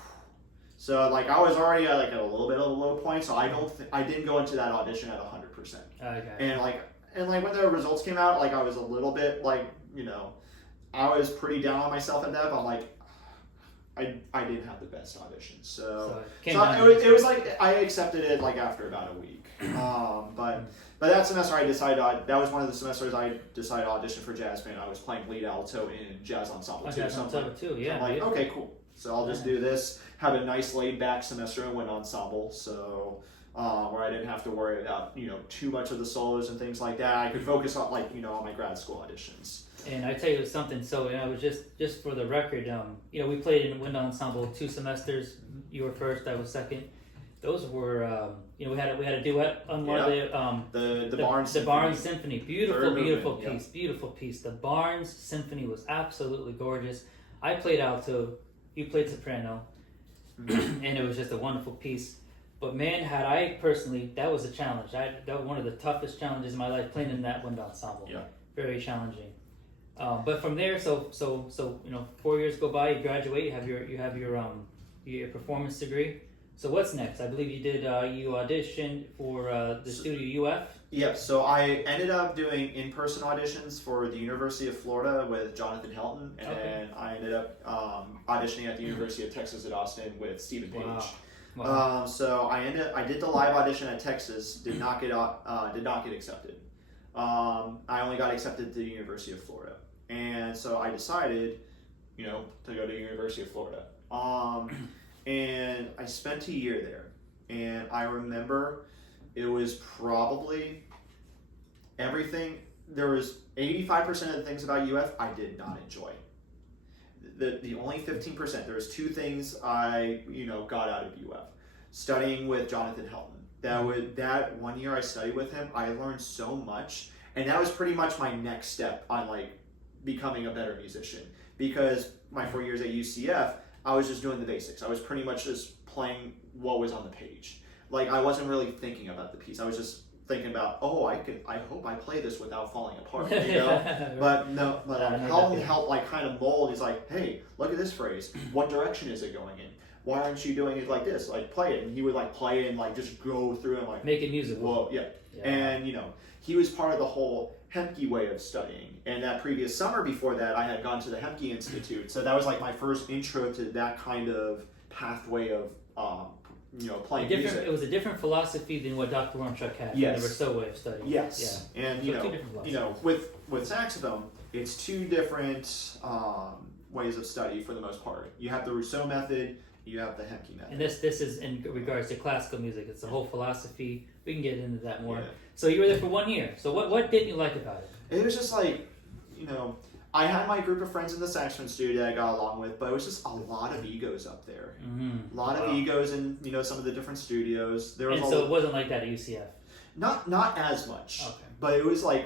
so like I was already at a little bit of a low point, so I didn't go into that audition at 100%. Okay. And when the results came out, like I was a little bit like, I was pretty down on myself at that, but I'm like, I didn't have the best audition. So it was like I accepted it like after about a week. But that semester that was one of the semesters I decided to audition for jazz band. I was playing lead alto in jazz ensemble too. Jazz ensemble too, yeah. I'm like, okay, cool. So I'll just do this, have a nice laid back semester and win ensemble. So where I didn't have to worry about, too much of the solos and things like that. I could focus on on my grad school auditions. And I tell you something, so I was just for the record, we played in wind ensemble 2 semesters. You were first, I was second. Those were, we had a duet on one of the Barnes the Barnes Symphony. Beautiful movement, beautiful piece. The Barnes Symphony was absolutely gorgeous. I played alto, you played soprano, and it was just a wonderful piece. But man, that was a challenge. That was one of the toughest challenges in my life, playing in that wind ensemble. Yeah. Very challenging. But from there, so 4 years go by, you graduate, you have your performance degree. So what's next? I believe you did you auditioned for the Studio UF. Yeah, so I ended up doing in-person auditions for the University of Florida with Jonathan Helton, and I ended up auditioning at the University of Texas at Austin with Stephen Page. Wow. So I did the live audition at Texas, did not get accepted. I only got accepted to the University of Florida, and so I decided, to go to the University of Florida. And I spent a year there, and I remember it was probably everything. There was 85% of the things about UF I did not enjoy. The only 15%, there was 2 things I got out of UF. Studying with Jonathan Helton. That 1 year I studied with him, I learned so much, and that was pretty much my next step on becoming a better musician. Because my 4 years at UCF, I was just doing the basics. I was pretty much just playing what was on the page. I wasn't really thinking about the piece. I was just thinking about, I hope I play this without falling apart, But no, Helton helped kind of mold. He's like, hey, look at this phrase. What direction is it going in? Why aren't you doing it like this? Play it. And he would play it and just go through and make it musical. Whoa, yeah. And he was part of the whole Hemke way of studying. And that previous summer before that, I had gone to the Hemke Institute. So that was my first intro to that kind of pathway of playing music. It was a different philosophy than what Dr. Warmchuck had. Yes. The Rousseau way of studying. Yes. Yeah. And with saxophone, it's 2 different ways of study for the most part. You have the Rousseau method. You have the Hemke method. And this is in regards to classical music. It's the whole philosophy. We can get into that more. Yeah. So you were there for 1 year. So what didn't you like about it? It was just I had my group of friends in the saxophone studio that I got along with, but it was just a lot of egos up there. Mm-hmm. A lot of egos in some of the different studios. There was so it wasn't like that at UCF. Not as much. Okay. But it was a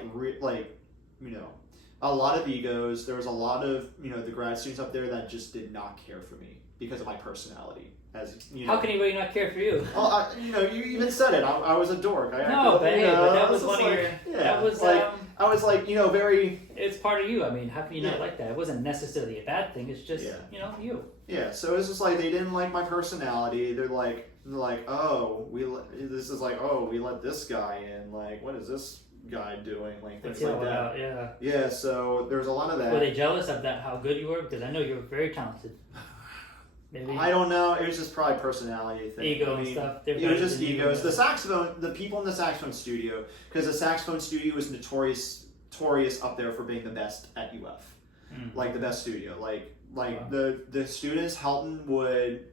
lot of egos. There was a lot of the grad students up there that just did not care for me because of my personality. How can anybody not care for you? Well, you even said it. I was a dork. But that was one of your. Yeah, that was I was very. It's part of you. I mean, how can you not like that? It wasn't necessarily a bad thing. It's just you. Yeah. So it's just they didn't like my personality. They're like, oh, we let this guy in. What is this guy doing? Things like that. Yeah. Yeah. So there's a lot of that. Were they jealous of that? How good you were? Because I know you were very talented. Maybe. I don't know. It was just probably personality thing. Ego and stuff. It was just egos. The people in the saxophone studio, because the saxophone studio was notorious up there for being the best at UF, the best studio. The students, Helton would,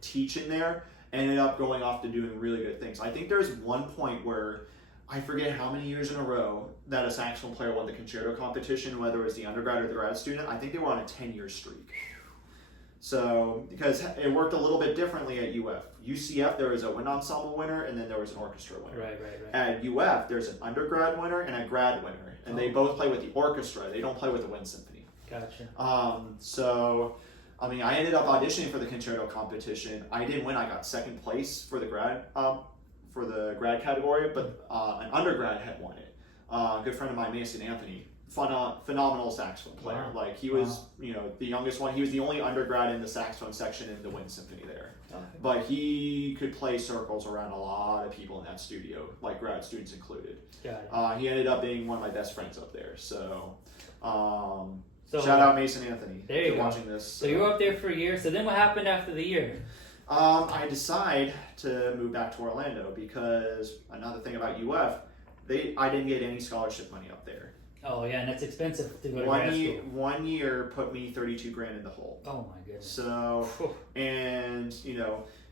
teach in there, ended up going off to doing really good things. I think there's one point where I forget how many years in a row that a saxophone player won the concerto competition, whether it was the undergrad or the grad student. I think they were on a 10-year streak. So, because it worked a little bit differently at UF. UCF, there was a wind ensemble winner, and then there was an orchestra winner. Right. At UF, there's an undergrad winner and a grad winner, and they both play with the orchestra. They don't play with the wind symphony. Gotcha. I mean, I ended up auditioning for the concerto competition. I didn't win. I got second place for the grad category, but an undergrad had won it. A good friend of mine, Mason Anthony, phenomenal saxophone player. Wow. Like he was, the youngest one. He was the only undergrad in the saxophone section in the Wind Symphony there. Okay. But he could play circles around a lot of people in that studio, like grad students included. Got it. He ended up being one of my best friends up there. So, So shout out Mason Anthony. There you for go. watching this. So you were up there for a year. So then what happened after the year? I decided to move back to Orlando because another thing about UF, I didn't get any scholarship money up there. Oh yeah, and that's expensive to go to grad school. 1 year put me 32 grand in the hole. Oh my goodness. So, and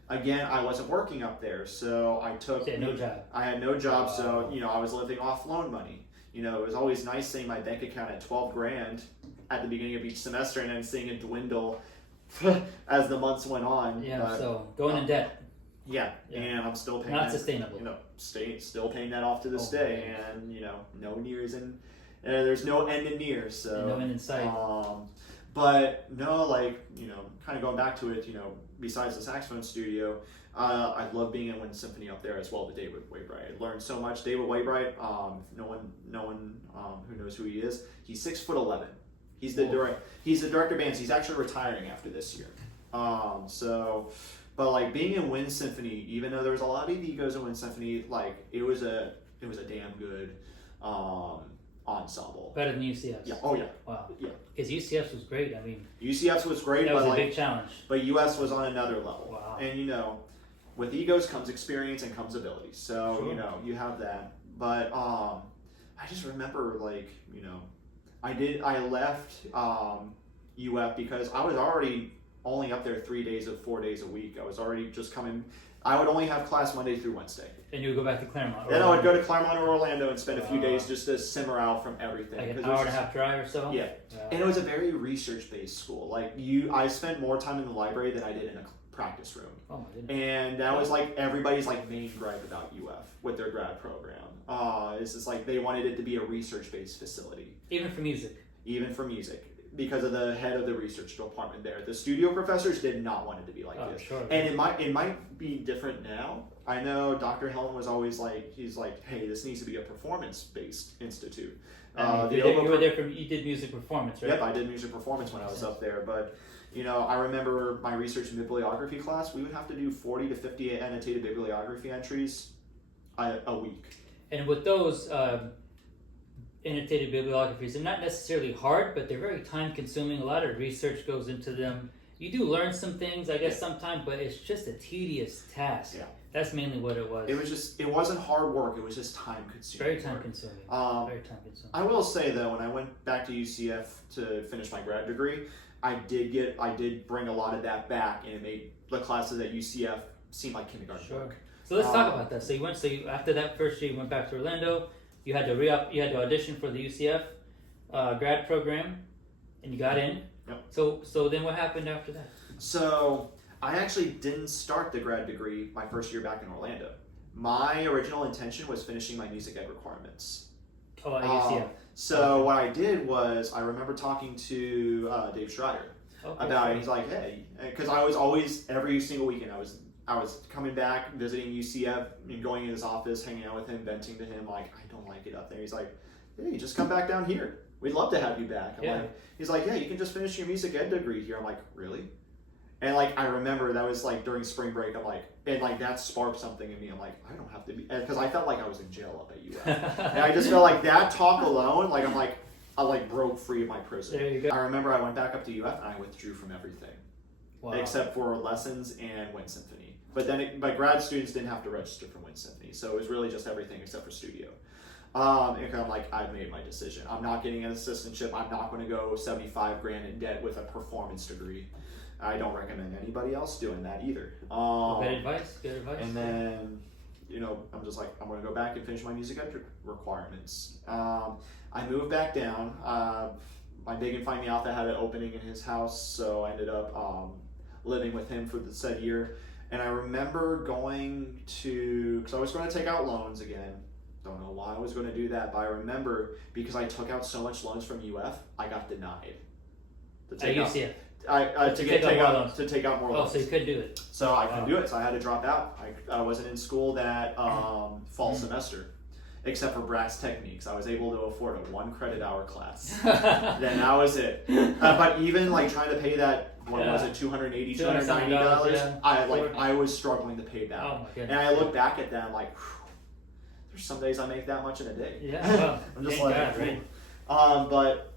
again, I wasn't working up there, so I took. You had no job. I had no job, so I was living off loan money. It was always nice seeing my bank account at 12 grand at the beginning of each semester, and then seeing it dwindle as the months went on. Yeah. But, So going in debt. Yeah, and I'm still paying. Not that, sustainable. Still paying that off to this Oh, day, and no nears in. There's no end in near, so. And no end in sight. But no, kind of going back to it, besides the saxophone studio, I love being in Wind Symphony up there as well. The David Waybright, I learned so much. David Waybright, no one who knows who he is. He's 6'11". He's the director of bands. He's actually retiring after this year. But being in Wind Symphony, even though there was a lot of egos in Wind Symphony, it was a damn good ensemble. Better than UCF's. Yeah. Oh yeah. Wow. Yeah. Because UCF's was great. I mean, UCF's was great, that was but a big challenge. but US was on another level. Wow. And with egos comes experience and comes ability. So Sure. You have that. But I just remember I left UF because I was already only up there 3 days of 4 days a week. I was already just coming. I would only have class Monday through Wednesday. And you would go back to Claremont. Then I would go to Claremont or Orlando and spend a few days just to simmer out from everything. Like an 'Cause hour and a half drive or so? Yeah. And it was a very research-based school. I spent more time in the library than I did in a practice room. Oh my goodness. And that was everybody's main gripe about UF with their grad program. It's just they wanted it to be a research-based facility. Even for music. Even for music. Because of the head of the research department there. The studio professors did not want it to be like this. Sure. And it might be different now. I know Dr. Helen was always hey, this needs to be a performance-based institute. You did music performance, right? Yep, I did music performance when I was up there. But, I remember my research and bibliography class, we would have to do 40 to 50 annotated bibliography entries a week. And with those annotated bibliographies, they're not necessarily hard, but they're very time-consuming. A lot of research goes into them. You do learn some things, I guess, sometimes, but it's just a tedious task. Yeah. That's mainly what it was. It wasn't hard work, it was just time-consuming. Very time-consuming. Very time-consuming. I will say, though, when I went back to UCF to finish my grad degree, I did bring a lot of that back, and it made the classes at UCF seem like kindergarten work. So let's talk about that. So after that first year, you went back to Orlando. You had to audition for the UCF grad program, and you got in. Yep. So then what happened after that? So I actually didn't start the grad degree my first year back in Orlando. My original intention was finishing my music ed requirements. Oh, at UCF. So what I did was I remember talking to Dave Schreier about it. He's like, hey, because I was always every single weekend I was coming back, visiting UCF, and going in his office, hanging out with him, venting to him, I don't like it up there. He's like, hey, just come back down here. We'd love to have you back. He's like, yeah, you can just finish your music ed degree here. I'm like, really? And I remember that was during spring break. I'm like, and that sparked something in me. I'm like, I don't have to be, because I felt like I was in jail up at UF. And I just felt like that talk alone, I broke free of my prison. There you go. I remember I went back up to UF and I withdrew from everything. Wow. Except for lessons and Wind Symphony. But grad students didn't have to register for Wind Symphony, so it was really just everything except for studio. And I'm like, I've made my decision. I'm not getting an assistantship. I'm not going to go 75 grand in debt with a performance degree. I don't recommend anybody else doing that either. Good advice. And then, I'm just like, I'm going to go back and finish my music ed requirements. I moved back down. My big and fine outfit had an opening in his house, so I ended up living with him for the said year. And I remember going to, because I was going to take out loans again. Don't know why I was going to do that, but I remember because I took out so much loans from UF, I got denied. At UCF? to take out more Oh, loans. so you couldn't do it. So I couldn't do it, so I had to drop out. I wasn't in school that fall semester, except for brass techniques. I was able to afford a 1 credit hour class. Then that was it. But even like trying to pay that, what was it, $280, $290? Yeah. I was struggling to pay that. Oh my goodness. And I look back at that, I'm like, there's some days I make that much in a day. Yeah, well, I'm just thank like, God, right?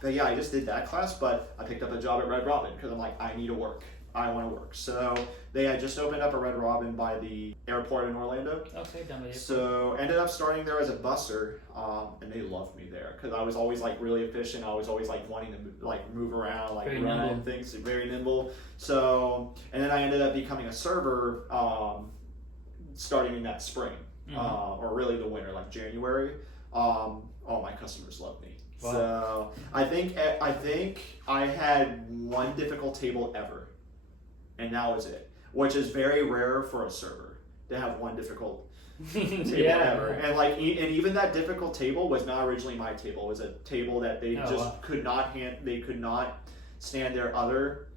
But yeah, I just did that class, but I picked up a job at Red Robin because I'm like, I need to work. I want to work. So they had just opened up a Red Robin by the airport in Orlando. Okay, done with it. So ended up starting there as a busser, and they loved me there because I was always like really efficient. I was always like wanting to move around, like Very run nimble. things, very nimble. So and then I ended up becoming a server, starting in that spring, or really the winter, like January. Oh, my customers love me. Wow. So I think I had one difficult table ever, and that was it, which is very rare for a server to have one difficult table ever. And and even that difficult table was not originally my table. It was a table that they could not stand their other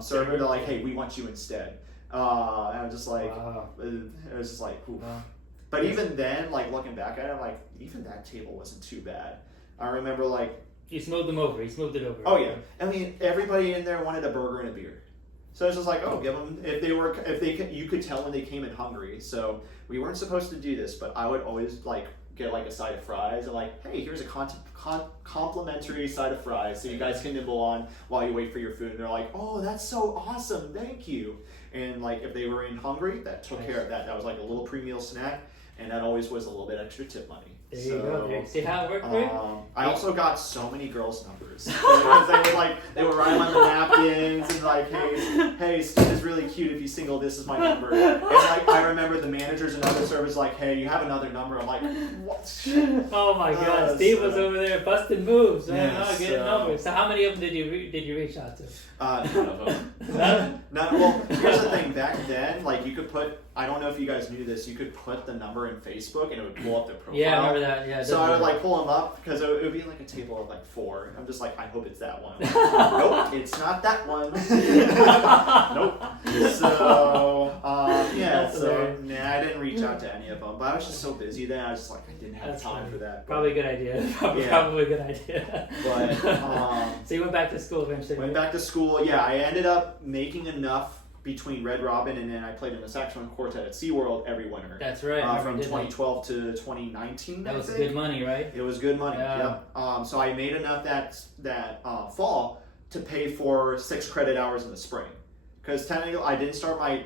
server. They're like, hey, we want you instead. And I'm just like, it was just like, oof. Wow. But even then, like looking back at it, I'm like, even that table wasn't too bad. I remember like, You smoothed them over. You smoothed it over. oh yeah, I mean everybody in there wanted a burger and a beer, so it's just like, oh, give them you could tell when they came in hungry. So we weren't supposed to do this, but I would always like get like a side of fries and like, hey, here's a complimentary side of fries so you guys can nibble on while you wait for your food. And they're like, oh, that's so awesome, thank you. And like if they were in hungry, that took care of that. That was like a little pre-meal snack, and that always was a little bit extra tip money. There you go. There. See how it worked for you? I also got so many girls' numbers because they would write on the napkins and like, hey, Steve is really cute. If you single, this is my number. And like I remember the managers and other servers like, hey, you have another number. I'm like, what? Oh my God, Steve was over there busting moves, man. Yeah, Getting numbers. So how many of them did you reach out to? None of them. None? Well, here's the thing. Back then, like you could put. I don't know if you guys knew this. You could put the number in Facebook and it would pull up their profile. Yeah, I remember that. Yeah. So I would like pull them up because it would be like a table of like 4. And I'm just like, I hope it's that one. Like, nope, it's not that one. Nope. So yeah. So I didn't reach out to any of them. But I was just so busy then. I was just like, I didn't have time for that. Probably a good idea. Probably a good idea. But so you went back to school eventually. Went back to school. Yeah, I ended up making enough between Red Robin and then I played in the saxophone quartet at SeaWorld every winter. That's right. From 2012 to 2019. That was good money, right? It was good money. Yeah. Yep. So I made enough that fall to pay for 6 credit hours in the spring. Because technically, I didn't start my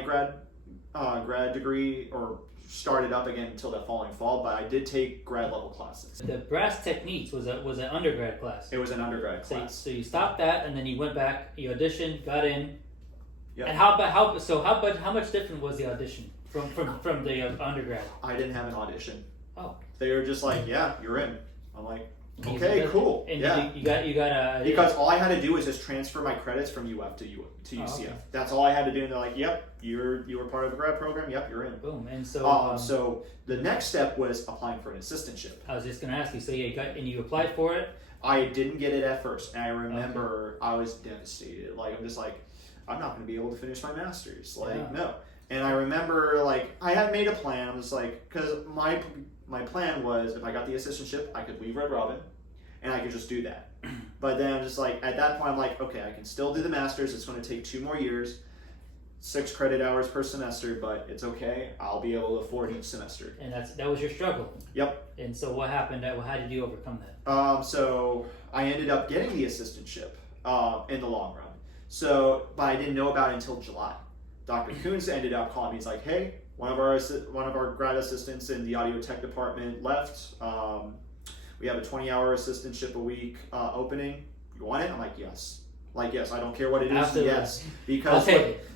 grad degree or started up again until that following fall, but I did take grad level classes. The brass techniques was an undergrad class. It was an undergrad class. So you stopped that and then you went back. You auditioned, got in. Yep. And how much different was the audition from the undergrad? I didn't have an audition. Oh. They were just like, yeah, you're in. I'm like, okay, cool. And yeah. you got a because all I had to do was just transfer my credits from UF to UCF. Oh, okay. That's all I had to do, and they're like, yep, you were part of the grad program. Yep, you're in. Boom. And so so the next step was applying for an assistantship. I was just gonna ask you. So you applied for it. I didn't get it at first, and I remember I was devastated. Like I'm just like, I'm not going to be able to finish my master's. No. And I remember, like, I had made a plan. I'm just like, because my plan was if I got the assistantship, I could leave Red Robin, and I could just do that. But then I'm just like, at that point, I'm like, okay, I can still do the master's. It's going to take 2 more years, 6 credit hours per semester, but it's okay. I'll be able to afford each semester. And that was your struggle. Yep. And so what happened? How did you overcome that? So I ended up getting the assistantship in the long run. So, but I didn't know about it until July. Dr. Coons ended up calling me. He's like, "Hey, one of our grad assistants in the audio tech department left. We have a 20-hour assistantship a week opening. You want it?" I'm like, "Yes." Like, yes. I don't care what it is. Absolutely. Yes, because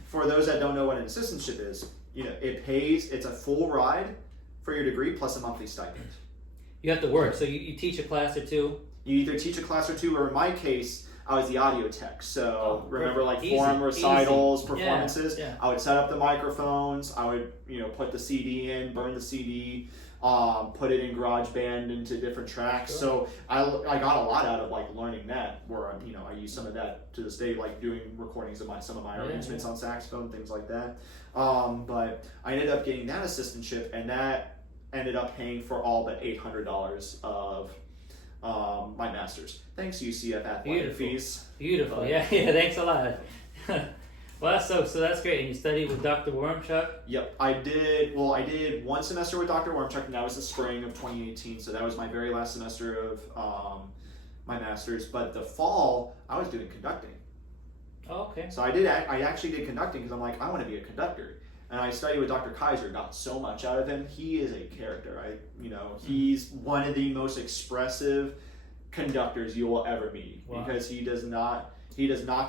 for those that don't know what an assistantship is, it pays. It's a full ride for your degree plus a monthly stipend. You have to work. So you teach a class or two. You either teach a class or two, or in my case, I was the audio tech, so remember like forum recitals, performances. Yeah. I would set up the microphones. I would put the CD in, burn the CD, put it in GarageBand into different tracks. Sure. So I got a lot out of like learning that, where I use some of that to this day, like doing recordings of some of my arrangements on saxophone, things like that. But I ended up getting that assistantship, and that ended up paying for all but $800 of my master's. Thanks UCF athletic fees. Beautiful. But, yeah. Thanks a lot. Well, so that's great. And you studied with Dr. Wormchuck? Yep, I did. Well, I did one semester with Dr. Wormchuck, and that was the spring of 2018. So that was my very last semester of my master's. But the fall, I was doing conducting. Oh, okay. So I actually did conducting because I'm like, I want to be a conductor. And I studied with Dr. Kaiser, got so much out of him. He is a character. He's one of the most expressive conductors you will ever meet. Wow. Because he does not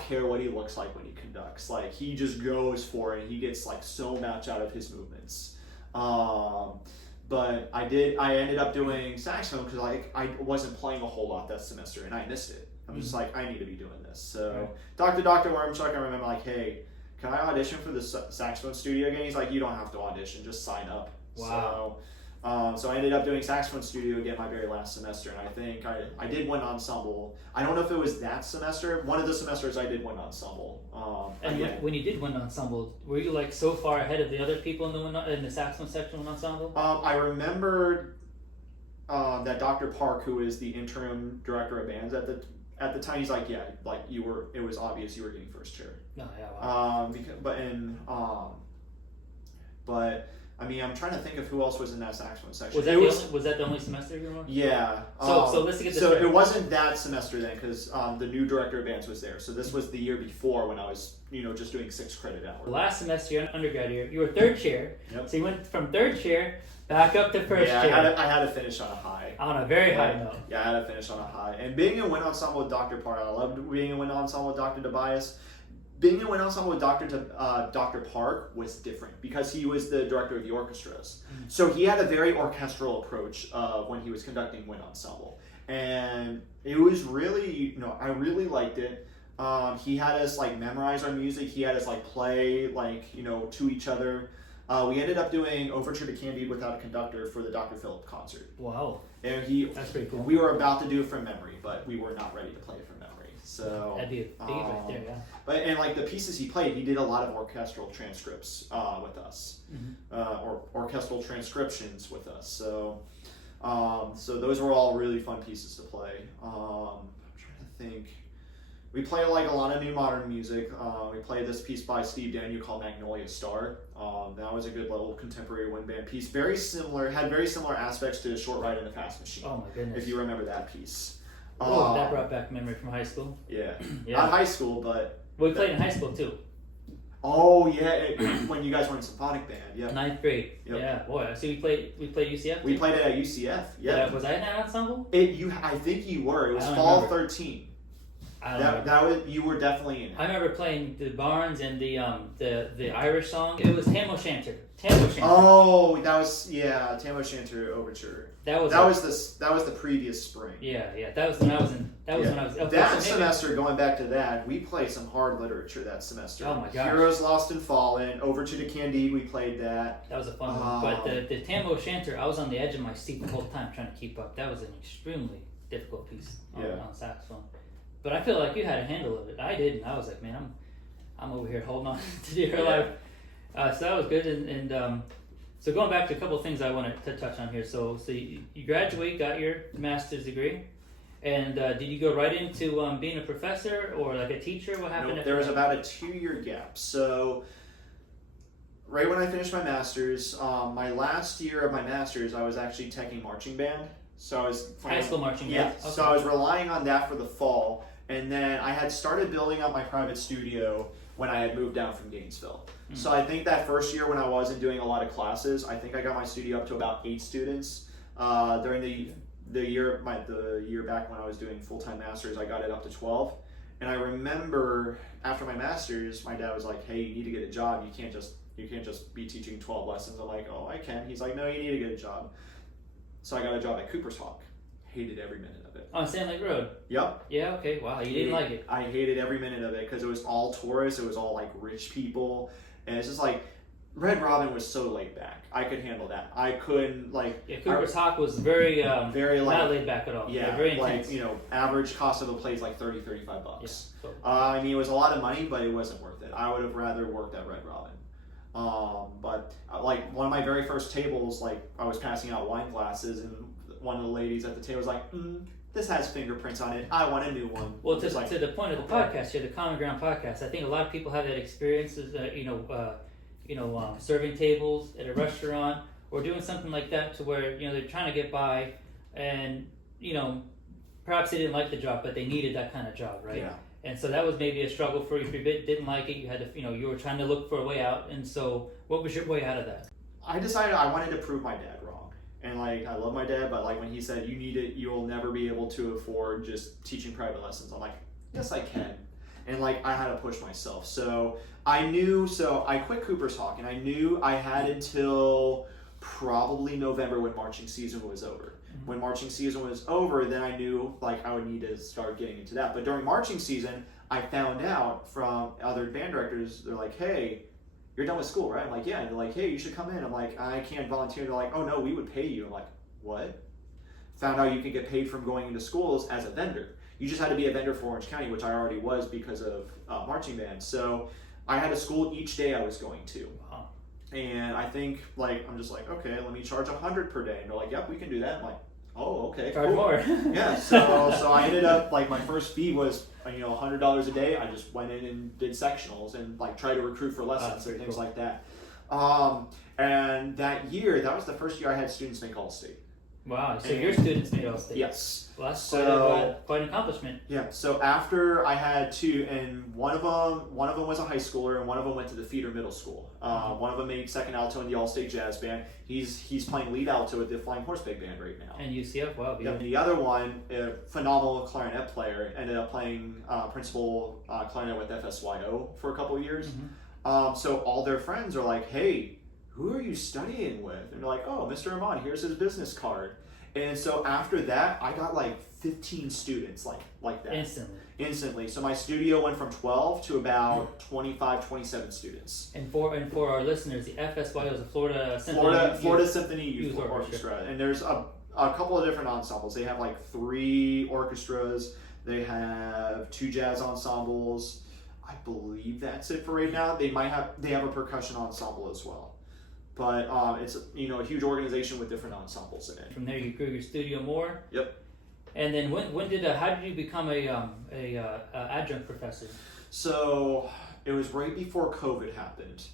care what he looks like when he conducts. Like, he just goes for it, and he gets like so much out of his movements. But I ended up doing saxophone because I wasn't playing a whole lot that semester, and I missed it. I'm just like, I need to be doing this. So Dr. Wormchuck, I remember like, hey, can I audition for the saxophone studio again? He's like, you don't have to audition, just sign up. Wow. So I ended up doing saxophone studio again my very last semester, and I think I did one ensemble. I don't know if it was that semester. One of the semesters I did one ensemble. And when you did one ensemble, were you like so far ahead of the other people in the saxophone section of ensemble? I remember that Dr. Park, who is the interim director of bands at the time, he's like, yeah, like it was obvious you were getting first chair. No, yeah, wow. But I mean, I'm trying to think of who else was in that saxophone section. Was that the only semester you were on? Yeah. So let's get this So straight. it wasn't that semester then, because the new director of bands was there. So this was the year before, when I was, just doing 6 credit hours. Last semester, your undergrad year, you were third chair. Yep. So you went from third chair back up to first chair. I had to finish on a high. On a very high note. Yeah, I had to finish on a high. And being in wind ensemble with Dr. Park, I loved being in wind ensemble with Dr. Tobias. Being in wind ensemble with Dr. Park was different because he was the director of the orchestras. Mm-hmm. So he had a very orchestral approach when he was conducting wind ensemble. And it was really, I really liked it. He had us like memorize our music. He had us like play to each other. We ended up doing Overture to Candide without a conductor for the Dr. Philip concert. Wow. And that's pretty cool. We were about to do it from memory, but we were not ready to play it from memory. So that'd be a beat right there, yeah. But and like the pieces he played, he did a lot of orchestral transcripts with us, or orchestral transcriptions with us. So, so those were all really fun pieces to play. I'm trying to think. We play like a lot of new modern music. We played this piece by Steve Daniel called Magnolia Star. That was a good little contemporary wind band piece. Had very similar aspects to Short Ride in the Fast Machine. Oh my goodness! If you remember that piece. That brought back memory from high school. Yeah. Not high school, but we played in high school too. Oh yeah, when you guys were in symphonic band, yeah. 9th grade. Yep. Yeah, boy. So we played UCF. We played it at UCF. Yeah. Was I in that ensemble? I think you were. It was fall remember. 13. You were definitely in it. I remember playing the Barnes and the Irish song. It was Tam O'Shanter. Oh, that was Tam O'Shanter Overture. That was the previous spring. Yeah. That was when I was in. When I was. Okay, that semester, going back to that, we played some hard literature that semester. Oh my gosh. Heroes Lost and Fallen, Overture to Candide, we played that. That was a fun one. But the Tam O'Shanter, I was on the edge of my seat the whole time trying to keep up. That was an extremely difficult piece on saxophone. But I feel like you had a handle of it. I didn't. I was like, man, I'm over here holding on to dear life. So that was good. And so going back to a couple of things I wanted to touch on here. So you graduate, got your master's degree, and did you go right into being a professor or like a teacher? What happened? Nope, there was about a 2-year gap. So right when I finished my master's, my last year of my master's, I was actually teching marching band. So I was high school marching band. Yeah. Okay. So I was relying on that for the fall, and then I had started building up my private studio when I had moved down from Gainesville. Mm-hmm. So I think that first year when I wasn't doing a lot of classes, I think I got my studio up to about 8 students. During the year back when I was doing full-time masters, I got it up to 12. And I remember after my masters, my dad was like, "Hey, you need to get a job. You can't just be teaching 12 lessons." I'm like, "Oh, I can." He's like, "No, you need to get a job." So I got a job at Cooper's Hawk. Hated every minute of it. On Sand Lake Road? Yep. Yeah, okay. Wow, you didn't like it. I hated every minute of it because it was all tourists. It was all like rich people. And it's just like Red Robin was so laid back. I could handle that. I couldn't Yeah, Cooper's Hawk was very very not laid back at all. Yeah, very intense. average cost of a play is like $35. Yeah, so. I mean, it was a lot of money, but it wasn't worth it. I would have rather worked at Red Robin. But like one of my very first tables, like I was passing out wine glasses, and one of the ladies at the table was like, "This has fingerprints on it. I want a new one." Well, to the point of the podcast here, the Common Ground podcast, I think a lot of people have that experience. Serving tables at a restaurant or doing something like that, to where they're trying to get by, and perhaps they didn't like the job, but they needed that kind of job, right? Yeah. And so that was maybe a struggle for you. If you didn't like it, you had to, you were trying to look for a way out. And so, what was your way out of that? I decided I wanted to prove my dad wrong. And I love my dad, but when he said, "You need it, you will never be able to afford just teaching private lessons," I'm like, yes, I can. And I had to push myself. So I quit Cooper's Hawk, and I knew I had until probably November when marching season was over. When marching season was over, then I knew I would need to start getting into that. But during marching season, I found out from other band directors, they're like, "Hey, you're done with school, right?" I'm like, "Yeah." And they're like, "Hey, you should come in." I'm like, "I can't volunteer." They're like, "Oh no, we would pay you." I'm like, "What?" Found out you can get paid from going into schools as a vendor. You just had to be a vendor for Orange County, which I already was because of marching band. So I had a school each day I was going to. Wow. And I think I'm just like, okay, let me charge $100 per day. And they're like, "Yep, we can do that." I'm like, "Oh, okay, Charge cool." more. Yeah, so I ended up my first fee was $100 a day. I just went in and did sectionals and tried to recruit for lessons and things like that. And that year, that was the first year I had students make All-State. Wow, so your students made All-State. Yes. Well, that's So quite an accomplishment. yeah. So after I had two, and one of them was a high schooler, and one of them went to the feeder middle school. One of them made second alto in the All-State Jazz Band. He's playing lead alto at the Flying Horse Big Band right now. And UCF, wow. Yep. The other one, a phenomenal clarinet player, ended up playing principal clarinet with FSYO for a couple of years. So all their friends are like, "Hey, who are you studying with?" And they're like, "Oh, Mr. Amann, here's his business card." And so after that, I got 15 students like that. Instantly. So my studio went from 12 to about 25, 27 students. And for our listeners, the FSYO is the Florida Symphony Youth Orchestra. And there's a couple of different ensembles. They have 3 orchestras. They have 2 jazz ensembles. I believe that's it for right now. They have a percussion ensemble as well. But it's a huge organization with different ensembles in it. From there, you grew your studio more. Yep. And then how did you become a adjunct professor? So it was right before COVID happened.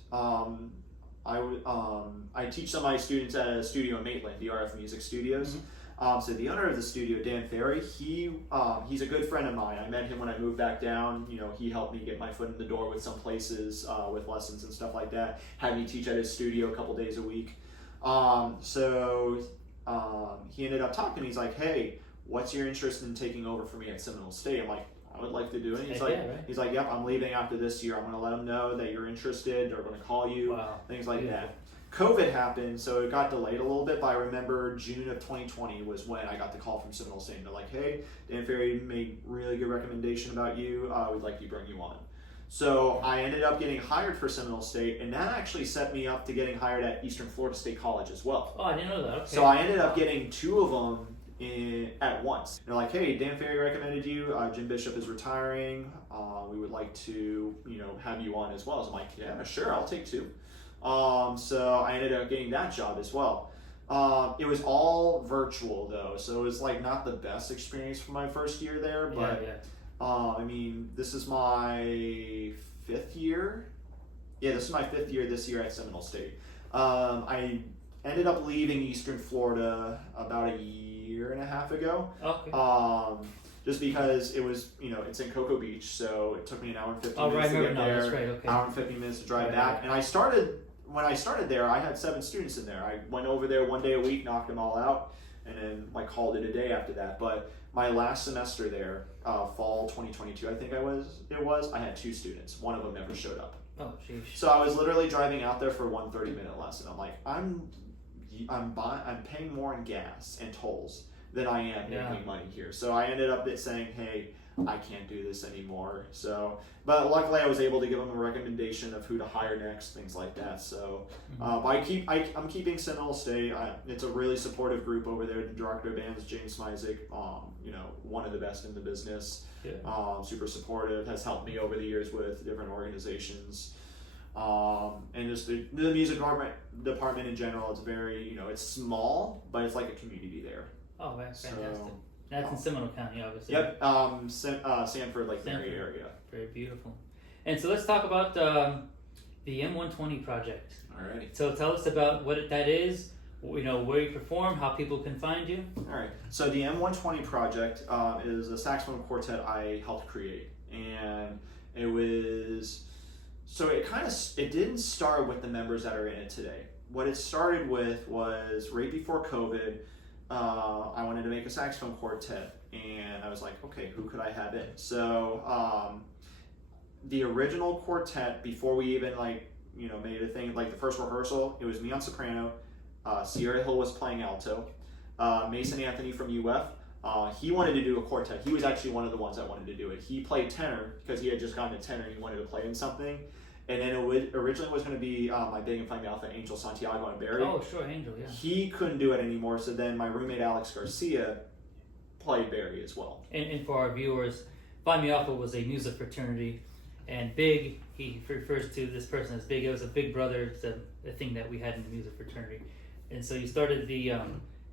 I teach some of my students at a studio in Maitland, the RF Music Studios. So the owner of the studio, Dan Ferry, he's a good friend of mine. I met him when I moved back down. He helped me get my foot in the door with some places with lessons and stuff like that. Had me teach at his studio a couple days a week. He ended up talking to me. He's like, "Hey, what's your interest in taking over for me at Seminole State?" I'm like, "I would like to do it." He's like, "Yep, I'm leaving after this year. I'm going to let them know that you're interested. They're going to call you." Wow. Things like that. COVID happened, so it got delayed a little bit, but I remember June of 2020 was when I got the call from Seminole State. And they're like, "Hey, Dan Ferry made really good recommendation about you. We'd like to bring you on." So I ended up getting hired for Seminole State, and that actually set me up to getting hired at Eastern Florida State College as well. Oh, I didn't know that. Okay. So I ended up getting 2 of them at once. They're like, "Hey, Dan Ferry recommended you. Jim Bishop is retiring. We would like to, have you on as well." So I'm like, "Yeah, sure, I'll take 2." So I ended up getting that job as well. It was all virtual though, so it was not the best experience for my first year there. But this is my 5th year. Yeah, this is my 5th year this year at Seminole State. I ended up leaving Eastern Florida about a year and a half ago. Okay. Just because it was, it's in Cocoa Beach, so it took me an hour and 15 minutes to get there. That's right, okay. Hour and 15 minutes to drive back. And when I started there, I had 7 students in there. I went over there one day a week, knocked them all out, and then called it a day after that. But my last semester there, fall 2022, I think I had 2 students. One of them never showed up. Oh, jeez. So I was literally driving out there for one 30-minute lesson. I'm like, I'm paying more in gas and tolls than I am making money here. So I ended up saying, "Hey, I can't do this anymore. So, but luckily I was able to give them a recommendation of who to hire next, things like that. So, but I'm keeping Seminole State. It's a really supportive group over there. The director of bands, James Smizik, one of the best in the business. Yeah. Super supportive, has helped me over the years with different organizations. And just the music department in general, it's very, it's small, but it's like a community there. Oh, that's fantastic. That's in Seminole County, obviously. Yep, Sanford, Lake Mary area. Very beautiful. And so let's talk about the M120 project. Alrighty. So tell us about what that is, where you perform, how people can find you. Alright, so the M120 project is a saxophone quartet I helped create. And it was, so it didn't start with the members that are in it today. What it started with was right before COVID, I wanted to make a saxophone quartet, and I was like, okay, who could I have in? So the original quartet, before we even made a thing, like the first rehearsal, it was me on soprano, Sierra Hill was playing alto, Mason Anthony from UF, he wanted to do a quartet. He was actually one of the ones that wanted to do it. He played tenor because he had just gotten a tenor and he wanted to play in something. And then it originally was going to be my big and flaming alpha, Angel Santiago and Barry. Oh, sure, Angel, yeah. He couldn't do it anymore, so then my roommate Alex Garcia played Barry as well. And for our viewers, Phi Mi Alpha was a music fraternity, and Big, he refers to this person as Big. It was a big brother. It's a thing that we had in the music fraternity. And so you started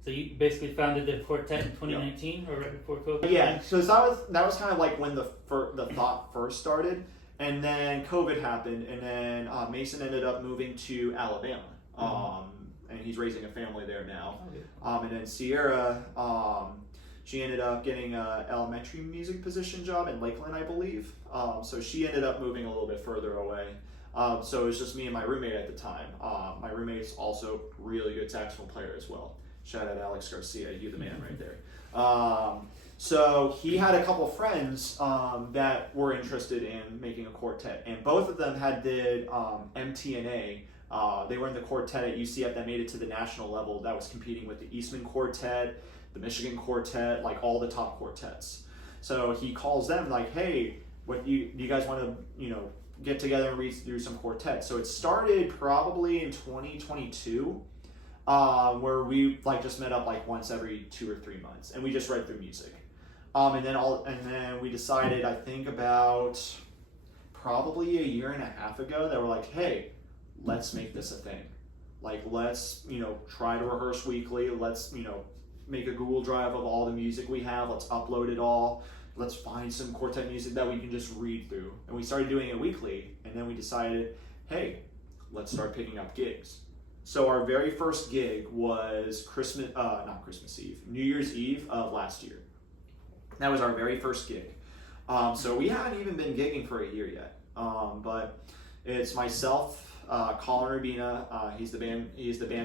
so you basically founded the quartet in 2019, or right before COVID? Yeah, so that was kind of like when the thought first started. And then COVID happened, and then Mason ended up moving to Alabama, and he's raising a family there now. And then Sierra, she ended up getting an elementary music position job in Lakeland, I believe. So she ended up moving a little bit further away. So it was just me and my roommate at the time. My roommate's also really good saxophone player as well. Shout out Alex Garcia, you the man right there. So he had a couple friends that were interested in making a quartet, and both of them did MTNA. They were in the quartet at UCF that made it to the national level. That was competing with the Eastman Quartet, the Michigan Quartet, like all the top quartets. So he calls them like, "Hey, what do you guys want to get together and read through some quartets?" So it started probably in 2022. Where we just met up once every 2 or 3 months, and we just read through music. And then we decided, I think about probably a year and a half ago, that we're like, hey, let's make this a thing. Let's try to rehearse weekly. Let's make a Google Drive of all the music we have. Let's upload it all. Let's find some quartet music that we can just read through. And we started doing it weekly, and then we decided, hey, let's start picking up gigs. So our very first gig was New Year's Eve of last year. That was our very first gig. So we haven't even been gigging for a year yet. But it's myself, Colin Rubina. He's the band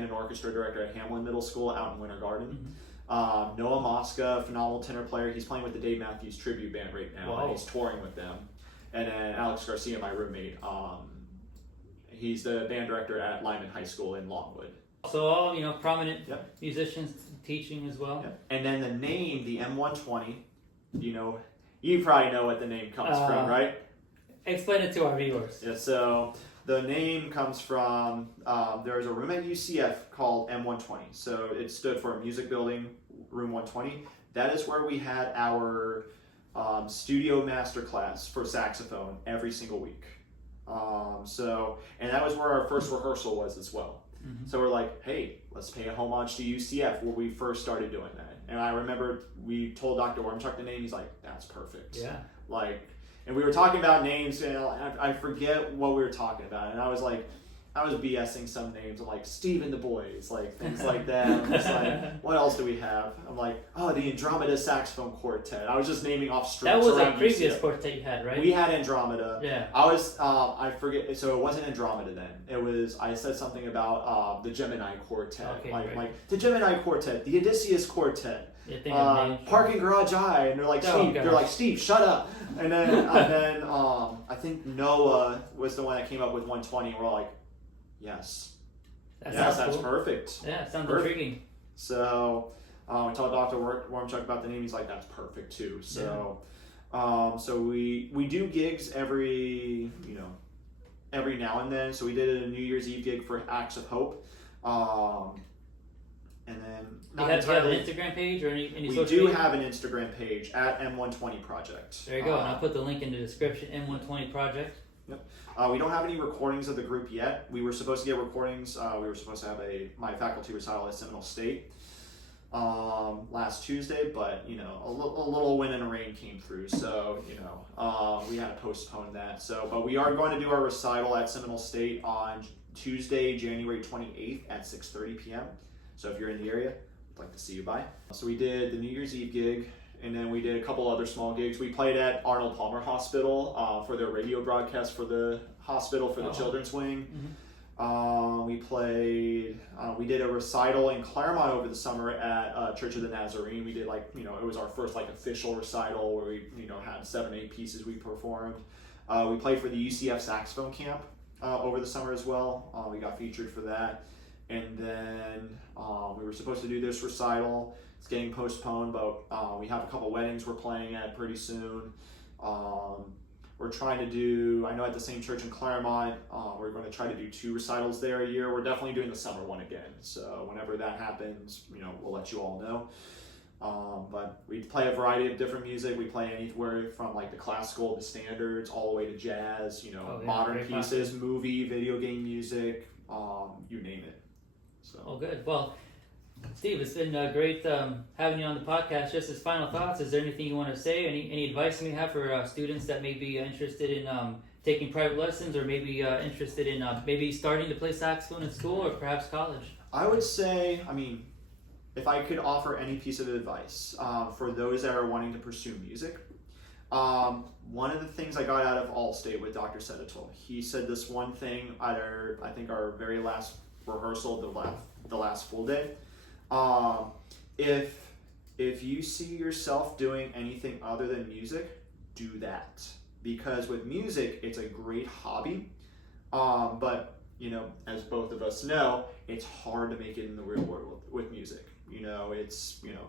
and orchestra director at Hamlin Middle School out in Winter Garden. Noah Mosca, phenomenal tenor player. He's playing with the Dave Matthews tribute band right now. Wow. And he's touring with them. And then Alex Garcia, my roommate. He's the band director at Lyman High School in Longwood. So all prominent musicians teaching as well. Yep. And then the name, the M120. You probably know what the name comes from, right? Explain it to our viewers. Yeah. So the name comes from there's a room at UCF called M120. So it stood for Music Building Room 120. That is where we had our studio masterclass for saxophone every single week. And that was where our first rehearsal was as well. So we're like, hey, let's pay a homage to UCF where we first started doing that. And I remember we told Dr. Wormchuck the name. He's like, that's perfect. Yeah. And we were talking about names, and I forget what we were talking about. And I was BSing some names. I'm like, Steven the Boys, things like that. I'm just like, what else do we have? I'm like, oh, the Andromeda Saxophone Quartet. I was just naming off streets. That was a previous quartet you had, right? We had Andromeda. Yeah. I forget, so it wasn't Andromeda then. I said something about the Gemini Quartet. Okay, like the Gemini Quartet, the Odysseus Quartet. Yeah, Parking Garage Eye, and they're like, Steve, shut up. And then I think Noah was the one that came up with 120, and we're like, yes, that's cool. perfect. Yeah, sounds perfect. intriguing. So we told Dr. Wormchuck about the name. He's like, that's perfect too. So So we do gigs every now and then. So we did a New Year's Eve gig for Acts of Hope. And then Do you have an Instagram page or any we social do media? have an Instagram page at M120 Project. There you go, and I'll put the link in the description, M120 Project. We don't have any recordings of the group yet. We were supposed to get recordings. We were supposed to have my faculty recital at Seminole State last Tuesday, but a little wind and rain came through, so we had to postpone that. So, but we are going to do our recital at Seminole State on Tuesday, January 28th at 6:30 p.m. So if you're in the area, I'd like to see you by. So we did the New Year's Eve gig, and then we did a couple other small gigs. We played at Arnold Palmer Hospital for their radio broadcast for the hospital for the children's wing. Mm-hmm. We did a recital in Claremont over the summer at Church of the Nazarene. We did it was our first official recital where we had 7-8 pieces we performed. We played for the UCF saxophone camp over the summer as well. We got featured for that. And then we were supposed to do this recital. It's getting postponed, but we have a couple weddings we're playing at pretty soon. We're trying to do, I know at the same church in Claremont, we're going to try to do 2 recitals there a year. We're definitely doing the summer one again. So whenever that happens, we'll let you all know. But we play a variety of different music. We play anywhere from the classical to standards, all the way to jazz, modern pieces, movie, video game music, you name it. So. Oh, good. Well, Steve, it's been great having you on the podcast. Just as final thoughts, is there anything you want to say? Any advice you may have for students that may be interested in taking private lessons, or maybe interested in maybe starting to play saxophone in school or perhaps college? I would say, if I could offer any piece of advice for those that are wanting to pursue music, one of the things I got out of Allstate with Dr. Seditol, he said this one thing at our very last rehearsal, the last full day. If you see yourself doing anything other than music, do that. Because with music, it's a great hobby, but as both of us know, it's hard to make it in the real world with music.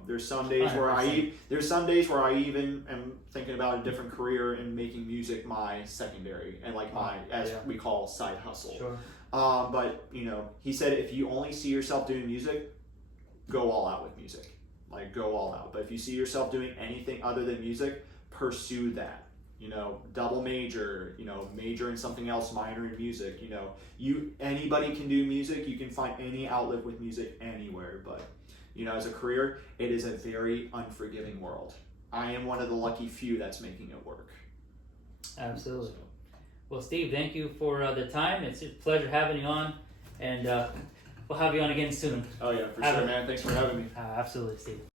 There's some days where I even am thinking about a different career and making music my secondary and we call side hustle. Sure. But he said if you only see yourself doing music, go all out with music. Go all out. But if you see yourself doing anything other than music, pursue that. Double major, major in something else, minor in music. Anybody can do music. You can find any outlet with music anywhere. But as a career, it is a very unforgiving world. I am one of the lucky few that's making it work. Absolutely. Well, Steve, thank you for the time. It's a pleasure having you on, and we'll have you on again soon. Oh yeah, for sure, man. Thanks for having me. Absolutely, Steve.